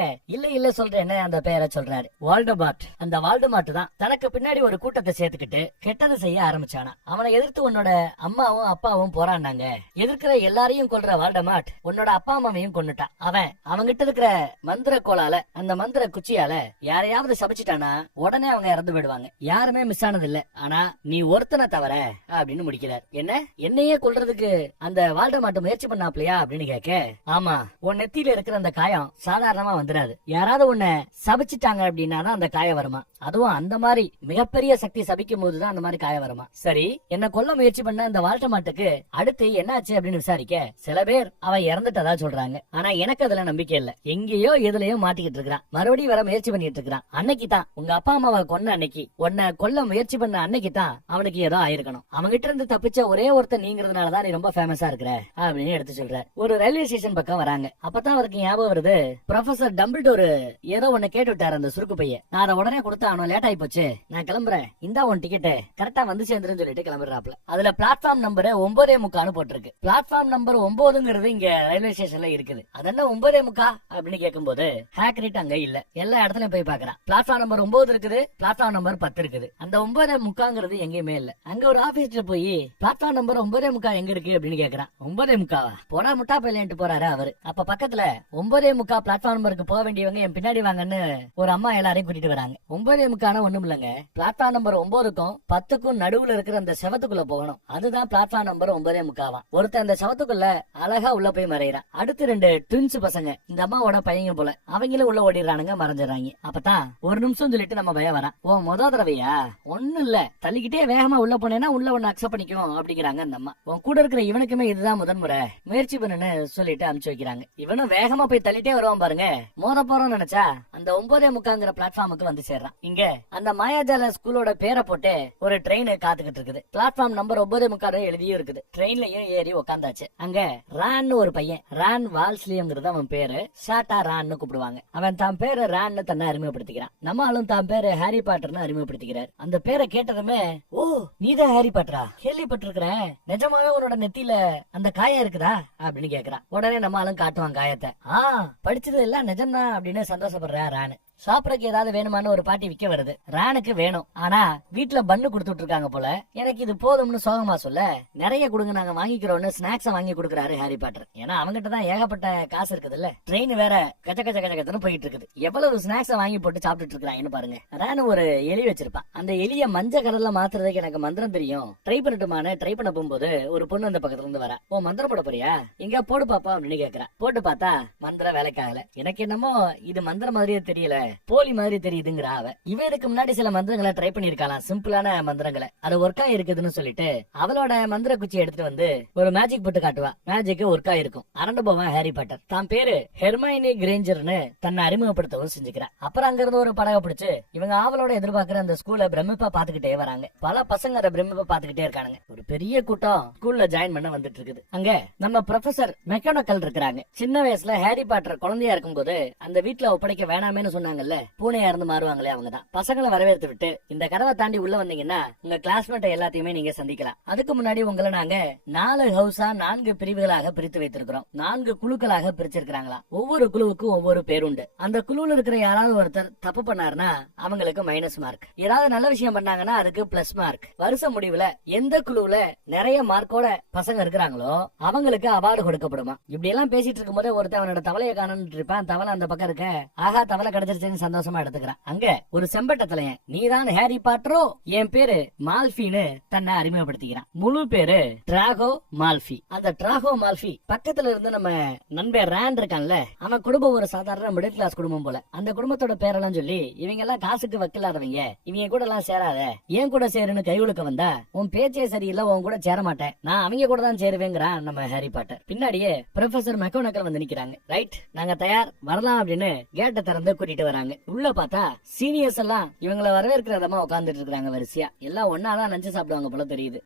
இல்ல சொல்றேன்னு அந்த பேரை சொல்றாரு. வால்டமார்ட். அந்த வால்டமார்ட் தான் தனக்கு பின்னாடி ஒரு கூட்டத்தை சேர்த்துக்கிட்டு கெட்டது செய்ய ஆரம்பிச்சானா. அவனை எதிர்த்து உன்னோட அம்மாவும் அப்பாவும் போராடினாங்க. எதிர்க்கிற எல்லாரையும் கொல்ற வால்டமார்ட் உன்னோட அப்பா அம்மாவையும் கொன்னுட்டான். அவங்கிட்ட இருக்கிற மந்திர கோலால, அந்த மந்திர குச்சியால யாரையாவது சபிச்சிட்டானா உடனே அவங்க இறந்து போயிடுவாங்க. யாருமே மிஸ் ஆனது இல்ல, ஆனா நீ ஒருத்தனை தவிர அப்படின்னு முடிக்கிறார். என்னையே கொல்றதுக்கு அந்த வால்டமார்ட் முயற்சி பண்ணாப்லையா அப்படின்னு கேட்க, ஆமா, உன் நெத்தியில இருக்கிற அந்த காயம் சாதாரணமா வந்துடாது. யாராவது உன்னை சபிச்சிட்டாங்க அப்படின்னா தான் அந்த காயம் வருமா. அதுவும் அந்த மாதிரி மிகப்பெரிய சக்தி சபிக்கும் போதுதான் அந்த மாதிரி காயம் வருமா. சரி, என்ன கொல்ல முயற்சி பண்ண அந்த வால்டமார்ட்டுக்கு அடுத்து என்னாச்சு அப்படின்னு விசாரிக்க, சில பேர் அவன் இறந்துட்டதா சொல்றாங்க. ஆனா எனக்கு அதுல நம்பிக்கை இல்ல. எங்கேயோ எதுலயோ மாட்டிக்கிட்டு இருக்கிறான், மறுபடியும் வர முயற்சி பண்ணிட்டு இருக்கிறான். அன்னைக்கு தான் உங்க அப்பா அம்மாவை கொன்ன அன்னைக்கு, உன்னை கொல்ல முயற்சி பண்ண அன்னைக்கு தான் அவனுக்கு ஏதோ ஆயிருக்கணும். அவங்கிட்ட இருந்து தப்பிச்ச ஒரே ஒருத்தர் நீங்கிறதுனாலதான் நீ ரொம்ப ஃபேமஸா இருக்கிற அப்படின்னு எடுத்து சொல்ற. ஒரு ரயில்வே ஸ்டேஷன் பக்கம் வராங்க. அப்பதான் அவருக்கு ஞாபகம் வருது, ப்ரொஃபசர் டம்பிள்டோர் ஏதோ ஒன்னு கேட்டு விட்டாரு அந்த சுருக்கு பைய. நான் அதை உடனே கொடுத்தா அவன் லேட் ஆகி போச்சு, நான் கிளம்புறேன், இந்தா உன் டிக்கெட், கரெக்டா வந்து சேர்ந்துருன்னு சொல்லிட்டு கிளம்புறாப்ல. அதுல பிளாட்ஃபார்ம் நம்பர் 9:45 போட்டிருக்கு. பிளாட்ஃபார்ம் நம்பர் 9ங்கிறது இங்க ரயில்வே ஸ்டேஷன்ல இருக்குது. அதென்ன 9:45 அப்படின்னு கேட்கும்போது ஹாக்ரிட் அங்க இல்ல. எல்லா இடத்துலயும் போய் பாக்குறான். பிளாட்ஃபார்ம் நம்பர் 9 இருக்குது, பிளாட்ஃபார்ம் நம்பர் 10 இருக்குது. அந்த 9:45 எங்கேயுமே இல்ல. அங்க ஒரு ஆபீஸ்ல போய் பிளாட்ஃபார்ம் நம்பர் 9:45 எங்க இருக்கு அப்படின்னு கேக்குறான். 9:45 போனா முட்டா பையன்ட்டு போறாரு அவரு. அப்ப பக்கத்துல 9:45 பிளாட்ஃபார்ம் நம்பருக்கு போக வேண்டியவங்க என் பின்னாடி வாங்கன்னு ஒரு அம்மா எல்லாரையும் கூட்டிட்டு வராங்க. 9:45 ஒண்ணும் இல்லங்க, பிளாட்ஃபார்ம் நம்பர் 9க்கும் 10க்கும் நடுவுல இருக்கிற அந்த செவத்துக்குள்ள போகணும். அதுதான் பிளாட்ஃபார்ம் நம்பர் 9:45. ஒருத்தன் அந்த செவத்துக்குள்ள அழகா உள்ள போய் மறையிறான். அடுத்து 2 ட்வின்ஸ் பசங்க, இந்த அம்மாவோட பையங்க போல, அவங்களும் உள்ள ஓடிடுறானுங்க, மறைஞ்சிடறாங்க. அப்பதான் ஒரு நிமிஷம் சொல்லிட்டு நம்ம பயம் வரான். ஓ முத தடவையா? ஒண்ணும் இல்ல, தள்ளிக்கிட்டே வேகமா உள்ள போனேன்னா உள்ள ஒண்ணு அக்செப்ட் பண்ணிக்கும் அப்படிங்கிறாங்க அந்த அம்மா. உன் கூட இருக்கிற இவனுக்குமே இதுதான் முதன்முறை, முயற்சி பண்ணுன்னு சொல்லிட்டு அனுப்பிச்சு வைக்கிறாங்க. இவனும் வேகமா போய் தள்ளிட்டே வருவான் பாருங்க. மோத போறோம்னு நினைச்சா அந்த 9:45 பிளாட்ஃபார்முக்கு வந்து சேர்றான். இங்க அந்த மாயாஜால ஸ்கூலோட பேரை போட்டு ஒரு ட்ரெயின் காத்துக்கிட்டு இருக்குது. பிளாட்ஃபார்ம் நம்பர் 9:45 எழுதியும் இருக்குது. ட்ரெயின்லயும் ஏறி உட்காந்தாச்சு. அங்க ரான்னு ஒரு பையன், ரான் வால்ஸ்லிங்கிறது அவன் பேரு, ஷார்ட்டா ரான்னு கூப்பிடுவாங்க. அவன் தான் பேரு ரான்னு தன்னை அறிமுகப்படுத்திக்கிறான். நம்ம ஆளும் தான் பேரு ஹாரி பாட்டர்னு அறிமுகப்படுத்திக்கிறார். அந்த பேரை கேட்டதுமே, ஓ நீதான் ஹாரி பாட்டரா, கேள்விப்பட்டிருக்கிறேன், நிஜமாவே உன்னோட நெத்தியில அந்த காயம் இருக்குதா அப்படின்னு கேக்குறான். உடனே நம்ம ஆளும் காட்டுவான் காயத்தை. படிச்சது எல்லாம் நிஜம்தான் அப்படின்னு சந்தோஷப்படுற ரானு. சாப்பிடறதுக்கு ஏதாவது வேணுமான்னு ஒரு பாட்டி விக்க வருது. ரானுக்கு வேணும், ஆனா வீட்டுல பண்ணு கொடுத்துட்டு இருக்காங்க போல. எனக்கு இது போதும்னு சோகமா சொல்ல, நிறைய கொடுங்க நாங்க வாங்கிக்கிறோம்னு ஸ்நாக்ஸ் வாங்கி கொடுக்குறாரு ஹாரி பாட்டர். ஏன்னா அவங்கிட்ட தான் ஏகப்பட்ட காசு இருக்குது இல்ல. ட்ரெயின் வேற கச்ச கச்ச கச்ச கச்சன்னு போயிட்டு இருக்குது. எவ்வளவு ஸ்நாக்ஸ் வாங்கி போட்டு சாப்பிட்டுட்டு இருக்காங்கன்னு பாருங்க. ரானு ஒரு எலி வச்சிருப்பான். அந்த எலிய மஞ்ச கடல்ல மாத்துறதுக்கு எனக்கு மந்திரம் தெரியும், ட்ரை பண்ணட்டுமான. ட்ரை பண்ண போகும்போது ஒரு பொண்ணு அந்த பக்கத்துல இருந்து வரா. ஓ மந்திரம் போட போறியா, இங்க போடு பாப்பா அப்படின்னு கேக்குறா. போட்டு பார்த்தா மந்திரம் வேலைக்காகல. எனக்கு என்னமோ இது மந்திரம் மாதிரியே தெரியல, போலி மாதிரி தெரியுதுங்கிறா அவ. இவ இதுக்கு முன்னாடி சில மந்திரங்களை ட்ரை பண்ணிருக்கலாம், சிம்பிளான மந்திரங்களை. அது ஒர்க் ஆயிருக்குதுன்னு சொல்லிட்டு அவளோட மந்திர குச்சி எடுத்துட்டு வந்து ஒரு மேஜிக் போட்டு காட்டுவா. மேஜிக் ஒர்க் ஆயிருக்கும். அரண்டு போவான் ஹாரி பாட்டர். தான் பேரு ஹெர்மைனி கிரேஞ்சர்னு தன்னை அறிமுகப்படுத்தவும் செஞ்சுக்கிறா. அப்புறம் அங்க இருந்து ஒரு படகை பிடிச்சு இவங்க அவளோட எதிர்பார்க்கிற அந்த ஸ்கூல்ல பிரமிப்பா பாத்துக்கிட்டே வராங்க. பல பசங்க அதை பிரமிப்பா பாத்துக்கிட்டே இருக்கானுங்க. ஒரு பெரிய கூட்டம் ஸ்கூல்ல ஜாயின் பண்ண வந்துட்டு இருக்குது. அங்க நம்ம ப்ரொஃபசர் மெக்கனக்கல் இருக்கிறாங்க. சின்ன வயசுல ஹாரி பாட்டர் குழந்தையா இருக்கும் போது அந்த வீட்டுல ஒப்படைக்க வேணாமேன்னு சொன்னாங்கல்ல, பூனையா இருந்து மாறுவாங்களே அவங்கதான். பசங்களை வரவேற்று விட்டு இந்த கதவை தாண்டி உள்ள வந்தீங்கன்னா உங்க கிளாஸ்மேட் எல்லாத்தையுமே நீங்க சந்திக்கலாம். அதுக்கு முன்னாடி உங்களை நாங்க 4 ஹவுஸா 4 பிரிவுகளாக பிரித்து வைத்திருக்கிறோம். 4 குழுக்களாக பிரிச்சிருக்காங்களா. ஒவ்வொரு குழுவுக்கும் ஒவ்வொரு பேர் உண்டு. அந்த குழுவில் இருக்கிற யாராவது ஒருத்தர் தப்பு பண்ணாருன்னா அவங்களுக்கு மைனஸ் மார்க், ஏதாவது நல்ல விஷயம் பண்ணாங்கன்னா அதுக்கு பிளஸ் மார்க். வருஷ முடிவுல எந்த குழுவுல நிறைய மார்க்கோட பசங்க இருக்கிறாங்களோ அவங்களுக்கு அவார்டு கொடுக்கப்படுமா. இப்படி எல்லாம் பேசிட்டு இருக்கும் போது ஒருத்தர் அவனோட தவளையை காணன்னு இருப்பான். தவளை அந்த பக்கம் இருக்க, ஆஹா தவளை கிடைச்சிருச்சுன்னு சந்தோஷமா எடுத்துக்கிறான். அங்க ஒரு செம்பட்ட தலையன், நீதான் ஹாரி பாட்டரோ, என் பேரு மால்ஃபின்னு தன்னை அறிமுகப்படுத்திக்கிறான். முழு பேரு டிராகோ மால்ஃபி. அந்த டிராகோ மால்ஃபி பக்கத்துல இருந்து நம்ம நண்பர் ரான் இருக்கான்ல, அவன் குடும்பம் ஒரு சாதாரண மிடில் கிளாஸ் குடும்பம் போல. அந்த குடும்பத்தோட பேரெல்லாம் சொல்லி இவங்க எல்லாம் காசுக்கு வக்கில்லாதவங்க, இவங்க கூட எல்லாம் சேராத, ஏன் கூட சேருன்னு கை ஒழுக்க வந்தா உன் பேச்சே சரியில்லை, உன் கூட சேர மாட்டேன், நான் அவங்க கூட தான் சேருவேங்கிறான் நம்ம ஹாரி பாட்டர். பின்னாடியே ப்ரொஃபசர் மெக்கனக்கல் வந்து நிக்கிறாங்க. ரைட் நாங்க தயார், வரலாம் அப்படின்னு கேட்டை திறந்து கூட்டிட்டு வராங்க. உள்ள பார்த்தா சீனியர்ஸ் எல்லாம் இவங்களை வரவேற்கிற விதமா உட்கார்ந்துட்டு இருக்காங்க வரிசையா. எல்லாம் ஒன்னாதான் லஞ்சு சாப்பிடுவாங்க போல தெரியுது.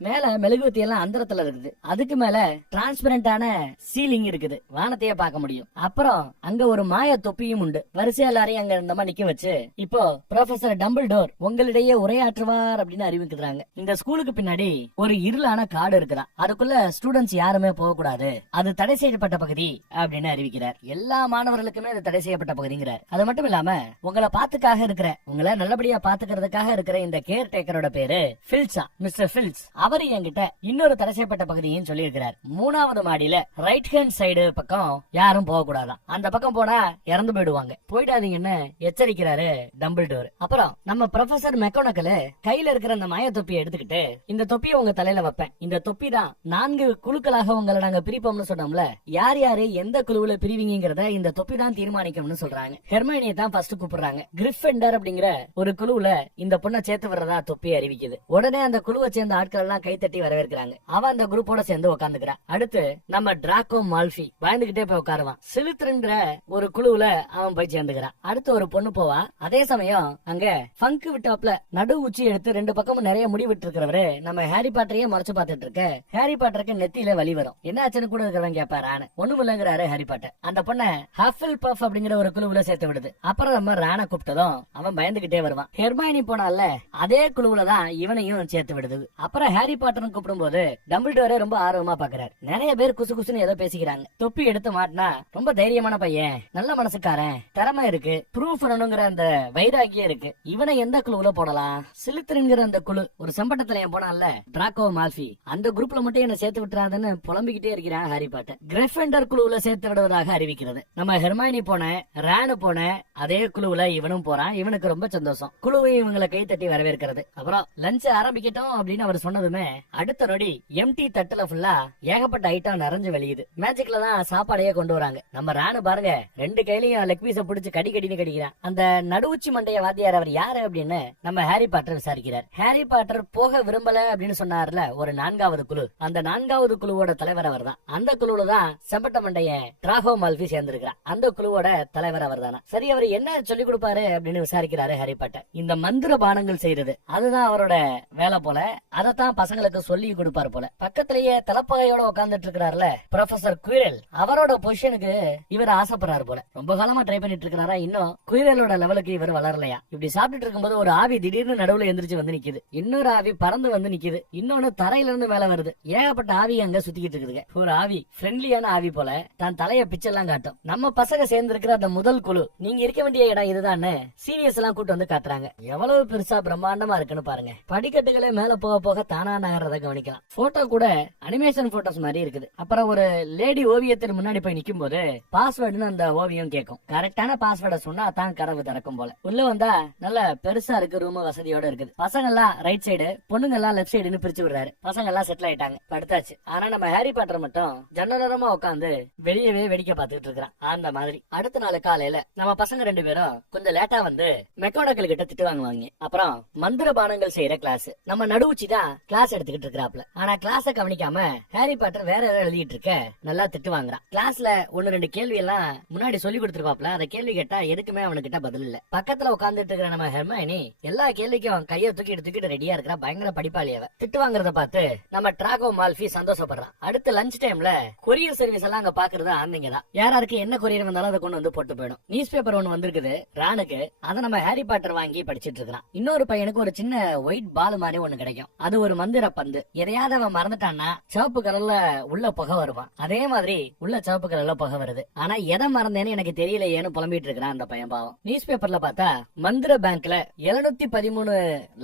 மேல மெழுகுவத்தி எல்லாம் அந்தரத்துல இருக்குது. அதுக்கு மேல டிரான்ஸ்பரண்டான சீலிங் இருக்குது, வானத்தையே பார்க்க முடியும். அப்புறம் அங்க ஒரு மாய தொப்பியும் உண்டு. வரிசையா எல்லாரையும் அங்க இருந்தமா நிக்க வச்சு இப்போ ப்ரொஃபசர் டம்பிள்டோர் உங்களிடையே உரையாற்றுவார் அப்படின்னு அறிவிக்கிறாங்க. இந்த ஸ்கூலுக்கு பின்னாடி ஒரு இருளான காடு இருக்குதா, அதுக்குள்ள ஸ்டூடெண்ட்ஸ் யாருமே போக கூடாது, அது தடை செய்யப்பட்ட பகுதி அப்படின்னு அறிவிக்கிறார். எல்லா மாணவர்களுக்குமே அது தடை செய்யப்பட்ட பகுதிங்கிறார். அது மட்டும் இல்லாம உங்களை பாத்துக்காக இருக்கிற, உங்களை நல்லபடியா பாத்துக்கிறதுக்காக இருக்கிற இந்த கேர் டேக்கரோட பேரு பில்ஸா, மிஸ்டர் பில்ஸ். அவரு என்கிட்ட இன்னொரு தடை செய்யப்பட்ட பகுதியும் சொல்லி இருக்கிறார். 3வது மாடியில ரைட் ஹேண்ட் சைடு பக்கம் யாரும் போக கூடாதான், அந்த பக்கம் போனா இறந்து போயிடுவாங்க, போயிடாதீங்கன்னு எச்சரிக்கிறாரு டம்பிள்டோர். அப்புறம் நம்ம ப்ரொஃபசர் மெக்கனக்கல் கையில இருக்கிற அந்த மாய தொப்பியை எடுத்துக்கிட்டு, இந்த தொப்பியை உங்க தலையில வைப்பேன், இந்த தொப்பி தான் 4 குழுக்களாக உங்களை நாங்க பிரிப்போம்னு சொன்னோம்ல, யார் யாரு எந்த குழுவுல பிரிவீங்கிறத இந்த தொப்பி தான் தீர்மானிக்கும்னு சொல்றாங்க. ஹெர்மைனியை தான் ஃபர்ஸ்ட் கூப்பிடுறாங்க. கிரிஃபிண்டர் அப்படிங்கிற ஒரு குழுவுல இந்த பொண்ணை சேர்த்து வர்றதா தொப்பி அறிவிக்குது. உடனே அந்த குழுவை சேர்ந்த ஆட்கள் எல்லாம் கை தட்டி வரவேற்கிறாங்க. அவன் அந்த குரூப்போட சேர்ந்து உட்காந்துக்கிறான். அடுத்து நம்ம டிராகோ மால்ஃபி பயந்துகிட்டே போய் உட்காருவான். சிலித்ருன்ற ஒரு குழுவுல அவன் போய் சேர்ந்துக்கிறான். அடுத்து ஒரு பொண்ணு போவா. அதே சமயம் அங்க ஃபங்க் விட்டாப்ல நடு உச்சி எடுத்து 2 பக்கமும் நிறைய முடி விட்டு இருக்கிறவரு நம்ம ஹாரி பாட்டரையே மறைச்சு பார்த்துட்டு இருக்க. ஹாரி பாட்டருக்கு நெத்தியில வலி வரும். என்ன ஆச்சுன்னு கூட இருக்கிறவங்க கேட்பாரு. ஆன ஒண்ணும் இல்லங்கிறாரு ஹாரி பாட்டர். அந்த பொண்ணை ஹஃபில் பஃப் அப்படிங்கிற ஒரு குழுவுல சேர்த்து விடுது. அப்புறம் நம்ம ராணை கூப்பிட்டதும் அவன் பயந்துகிட்டே வருவான். ஹெர்மைனி போனால அதே குழுவுல தான் இவனையும் சேர்த்து விடுது. அப்புறம் ஹாரி பாட்டர்னு கூப்பிடும் போது டம்பிள்டோரே ரொம்ப ஆர்வமா பாக்குறாரு. நிறைய பேர் குசு குசுன்னு ஏதோ பேசிக்கிறாங்க. தொப்பி எடுத்து மாட்டினா ரொம்ப தைரியமான பையன், நல்ல மனசுக்காரன், திறமை இருக்கு, ப்ரூஃப் பண்ணணுங்கிற அந்த வைராக்கியம் இருக்கு, இவனை எந்த குழுவுல போடலாம்? சிலித்தரின்கிற அந்த குழு, ஒரு செம்பட்டத்துல என் போனான்ல டிராக்கோ மால்ஃபி, அந்த குரூப்ல மட்டும் என்ன சேர்த்து விட்டுறாதுன்னு புலம்பிக்கிட்டே இருக்கிறான் ஹாரி பாட்டர். கிரிஃபிண்டர் குழுவுல சேர்த்து விடுவதாக அறிவிக்கிறது. நம்ம ஹெர்மைனி போன, ரானு போன அதே குழுவுல இவனும் போறான். இவனுக்கு ரொம்ப சந்தோஷம். குழுவை இவங்களை கை தட்டி வரவேற்கிறது. அப்புறம் லஞ்ச் ஆரம்பிக்கட்டும் அப்படின்னு அவர் சொன்னதுமே அடுத்த நொடி எம்டி தட்டுல ஃபுல்லா ஏகப்பட்ட ஐட்டம் நிறைஞ்சு வெளியுது. மேஜிக்ல தான் சாப்பாடையே கொண்டு வராங்க. நம்ம ராணு பாருங்க, 2 கையிலயும் லெக் பீஸ பிடிச்சு கடின்னு கடிக்கிறான். அந்த நடுவுச்சி மண்டைய வாத்தியார் அவர் யாரு அப்படின்னு நம்ம ஹாரி பாட்டர் விசாரிக்கிறார். ஹாரி பாட்டர் போக விரும்பல அப்படின்னு சொன்னார்ல ஒரு 4வது குழு, அந்த 4வது குழுவோட தலைவர் அவர் தான். அந்த குழுல தான் செம்பட்ட மண்டைய டிராகோ மால்ஃபி சேர்ந்திருக்கிறார். அந்த குழுவோட தலைவர் அவர் தானா? சரி, அவர் என்ன சொல்லி கொடுப்பாரு அப்படின்னு விசாரிக்கிறாரு ஹாரி பாட்டர். இந்த மந்திர பானங்கள் செய்யறது அதுதான் அவரோட வேலை போல. அதத்தான் பசங்களுக்கு சொல்லி கொடுப்பாரு போல. பக்கத்திலேயே தலப்பகையோட உட்கார்ந்துட்டு இருக்கிறாருல ப்ரொஃபசர் குயிரல், அவரோட பொசிஷனுக்கு இவர் ஆசைப்படுறாரு போல. ரொம்ப காலமா ட்ரை பண்ணிட்டு இருக்கிறாரா. இன்னும் குயிரலோட லெவலுக்கு இவர் வளரலையா. இப்படி சாப்பிட்டு இருக்கும்போது ஒரு ஆவி திடீர்னு நடுவுல எந்திரிச்சு வந்து நிக்குது. இன்னொரு ஆவி பறந்து வந்து நிக்குது. இன்னொன்னு தரையில இருந்து மேல வருது. ஏகப்பட்ட ஆவி அங்க சுத்திக்கிட்டு இருக்குதுங்க. ஒரு ஆவி ஃப்ரெண்ட்லியான ஆவி போல தான் தலைய பிச்செல்லாம் காட்டும். நம்ம பசங்க சேர்ந்து இருக்கிற அந்த முதல் குழு, நீங்க இருக்க வேண்டிய இடம் இதுதான் சீனியர்ஸ் எல்லாம் கூட்டு வந்து காட்டுறாங்க. எவ்வளவு பெருசா பிரம்மாண்டமா இருக்குன்னு பாருங்க. படிக்கட்டுகளே மேல போக போக தானா நகர்றத கவனிக்கலாம். போட்டோ கூட அனிமேஷன் போட்டோஸ் மாதிரி இருக்குது. அப்புறம் ஒரு லேடி ஓவியத்தின் முன்னாடி போய் நிக்கும் போது பாஸ்வேர்டுன்னு அந்த ஓவியம் கேட்கும். கரெக்டான பாஸ்வேர்டை சொன்னா தான் கதவு திறக்கும் போல. உள்ள வந்தா நல்ல பெருசா இருக்கு, ரூம் வசதியோட இருக்குது. பசங்க எல்லாம் ரைட் சைடு, பொண்ணுங்க எல்லாம் லெப்ட் சைடுன்னு பிரிச்சு விடுறாரு. பசங்க எல்லாம் செட்டில் ஆயிட்டாங்க, படுத்தாச்சு. ஆனா நம்ம ஹாரி பாட்டர் மட்டும் ஜன்னலோரமா உட்காந்து வெளியவே வேடிக்கை பார்த்துட்டு இருக்கிறான். அந்த மாதிரி அடுத்த நாள் காலையில நம்ம பசங்க 2 பேரும் கொஞ்சம் லேட்டா வந்து மெக்கானிக்கல் கிட்ட திட்டு வாங்குவாங்க. அப்புறம் மந்திர பானங்கள் செய்யற கிளாஸ், நம்ம நடுவுச்சி தான் கிளாஸ் எடுத்துக்கிட்டு இருக்கிறாப்ல. ஆனா கிளாஸ கவனிக்காம ஹாரி பாட்டர் வேற ஏதாவது எழுதிட்டு இருக்க நல்லா திட்டு வாங்குறான். கிளாஸ்ல 1-2 கேள்வி எல்லாம் முன்னாடி சொல்லி கொடுத்துருப்பாப்ல. அந்த கேள்வி கேட்டா எதுக்குமே அவனுக்கிட்ட பதில் இல்ல. பக்கத்துல உட்கார்ந்துட்டு இருக்கிற நம்ம ஹெர்மைனி எல்லா கேள்விக்கும் கையை தூக்கிட்டு ரெடியா இருக்கிறா. பயங்கர படிப்பாளியவ. திட்டு வாங்குறத பார்த்து நம்ம டிராகோ மால்ஃபி சந்தோஷப்படுறான். அடுத்த லஞ்ச் டைம்ல கொரியர் சர்வீஸ் எல்லாம் அங்க பாக்குறது ஆந்திங்க தான். யாராருக்கு என்ன கொரியர் வந்தாலும் அதை கொண்டு வந்து போட்டு போயிடும். நியூஸ் பேப்பர் ஒண்ணு வந்திருக்குது ரானுக்கு, அதை நம்ம ஹாரி பாட்டர் வாங்கி படிச்சிட்டு இருக்கான். இன்னொரு பையனுக்கு ஒரு சின்ன ஒயிட் பால் மாதிரி ஒண்ணு கிடைக்கும். அது ஒரு மந்திர பந்து. எதையாவது அவன் மறந்துட்டான்னா சிவப்பு கலர்ல உள்ள புகை வருவான். அதே மாதிரி உள்ள சிவப்பு கலர்ல புகை வருது. ஆனா எதை மறந்தேன்னு எனக்கு தெரியலையேன்னு புலம்பிட்டு இருக்கிறான் அந்த பையன் பாவம். நியூஸ் பேப்பர்ல பார்த்தா மந்திர பேங்க்ல 713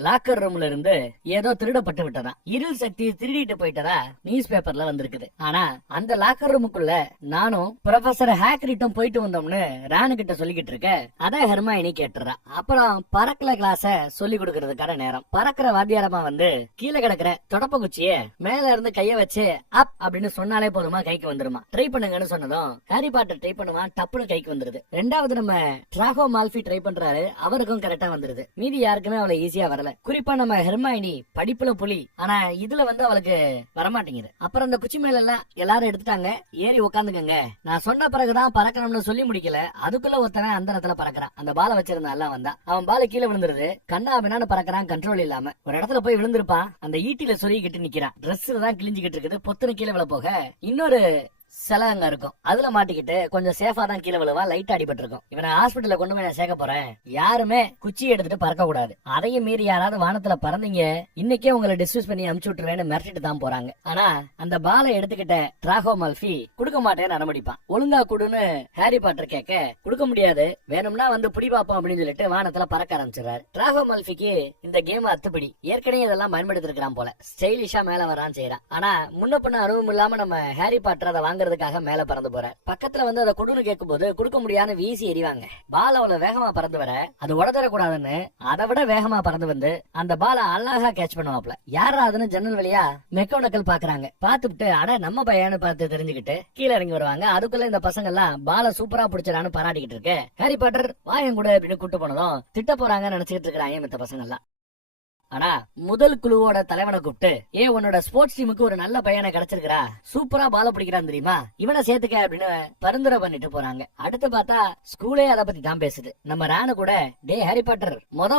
லாக்கர் ரூம்ல இருந்து ஏதோ திருடப்பட்டு விட்டதா, இருள் சக்தி திருடிட்டு போயிட்டதா நியூஸ் பேப்பர்ல வந்திருக்குது. ஆனா அந்த லாக்கர் ரூமுக்குள்ள நானும் ப்ரொஃபசர் ஹேக்ரிட்டும் போயிட்டு வந்தோம்னு ராணு கிட்ட சொல்லிக்கிட்டு இருக்க, அத ஹெர்மைனி கேட்டுறா. அப்புறம் பறக்கல கிளாஸ சொல்லி கொடுக்கறதுக்கான நேரம். பறக்கிற வாத்தியாரமா வந்து கீழே கிடக்குற தொடப்ப குச்சிய மேல இருந்து கைய வச்சு அப் அப்படின்னு சொன்னாலே போதுமா கைக்கு வந்துருமா. ட்ரை பண்ணுங்கன்னு சொன்னதும் ஹாரி பாட்டர் ட்ரை பண்ணுவான், டப்புனு கைக்கு வந்துருது. 2வது நம்ம டிராகோ மால்ஃபி ட்ரை பண்றாரு, அவருக்கும் கரெக்டா வந்துருது. மீதி யாருக்குமே அவளை ஈஸியா வரல. குறிப்பா நம்ம ஹெர்மைனி படிப்புல புலி, ஆனா இதுல வந்து அவளுக்கு வரமாட்டேங்குது. அப்புறம் அந்த குச்சி மேல எல்லாம் எல்லாரும் எடுத்துட்டாங்க, ஏறி உட்காந்துக்கங்க. நான் சொன்ன பிறகுதான் பறக்கணும்னு சொல்லி முடிக்கல, அதுக்குள்ள ஒருத்தவன் அந்த இடத்துல பறக்கிறான். அந்த பால வச்சிருந்த எல்லாம் வந்தா அவன் பால கீழே விழுந்துருது. கண்ணா பின்னான்னு பறக்கிறான், கண்ட்ரோல் இல்லாம. ஒரு இடத்துல போய் விழுந்திருப்பான், அந்த ஈட்டில சொருகிக்கிட்டு நிக்கிறான். டிரெஸ்ல தான் கிழிஞ்சுக்கிட்டு இருக்குது. பொத்துன்னு கீழே விழ போக இன்னொரு சில அங்க இருக்கும், அதுல மாட்டிக்கிட்டு கொஞ்சம் சேஃபா தான் கீழே விழுவா. லைட்டா அடிபட்டு இருக்கும். இவனை ஹாஸ்பிட்டல்ல கொண்டு போய் நான் சேர்க்க போறேன், யாருமே குச்சி எடுத்துட்டு பறக்க கூடாது. அதையும் மீறி யாராவது வானத்துல பறந்தீங்க இன்னைக்கே உங்களை டிஸ்மிஸ் பண்ணி அமுச்சு விட்டுருவேன்னு மிரட்டிட்டு தான் போறாங்க. ஆனா அந்த பாலை எடுத்துக்கிட்ட டிராகோ மால்ஃபி கொடுக்க மாட்டேன்னு அடம்பிடிப்பான். ஒழுங்கா கொடுன்னு ஹாரி பாட்டர் கேட்க கொடுக்க முடியாது, வேணும்னா வந்து புடி பாப்போம் அப்படின்னு சொல்லிட்டு வானத்துல பறக்க ஆரம்பிச்சிடறாரு. டிராகோ மால்ஃபிக்கு இந்த கேம் அத்துப்படி. ஏற்கனவே இதெல்லாம் பயன்படுத்தி இருக்கிறான் போல. ஸ்டைலிஷா மேல வரான் செய்யறான். ஆனா முன்ன பின்ன அனுபவம் இல்லாம நம்ம ஹாரி பாட்டர் அதை வாங்குறதுக்காக மேல பறந்து போற. பக்கத்துல வந்து அதை கொடுன்னு கேட்கும் போது கொடுக்க முடியாத வீசி எறிவாங்க. பால் அவ்வளவு வேகமா பறந்து வர அது உடதரக்கூடாதுன்னு அதை விட வேகமா பறந்து வந்து அந்த பாலை அழகா கேட்ச் பண்ணுவாப்ல. யாரா அதுன்னு ஜன்னல் வழியா மெக்கானிக்கல் பாக்குறாங்க. பாத்துட்டு அட நம்ம பையனு பார்த்து தெரிஞ்சுக்கிட்டு கீழே இறங்கி வருவாங்க. அதுக்குள்ள இந்த பசங்க எல்லாம் பாலை சூப்பரா பிடிச்சிடான்னு பாராட்டிக்கிட்டு இருக்கு. ஹாரி பாட்டர் வாயம் கூட அப்படின்னு கூட்டு போனதும் திட்ட போறாங்க நினைச்சுக்கிட்டு இருக்கிறாங்க மித்த பசங்க எல்லாம். ஆனா முதல் குழுவோட தலைவனை கூப்பிட்டு, ஏ உன்னோட ஸ்போர்ட்ஸ் டீமுக்கு ஒரு நல்ல பையனை கிடைச்சிருக்கா, சூப்பரா பால பிடிக்கிறான் தெரியுமா, இவனை சேர்த்துக்க அப்படின்னு பரிந்துரை பண்ணிட்டு போறாங்க. அடுத்து பார்த்தா ஸ்கூலே அதை பத்தி தான் பேசுது. நம்ம ராணு கூட, டே ஹாரி பாட்டர்,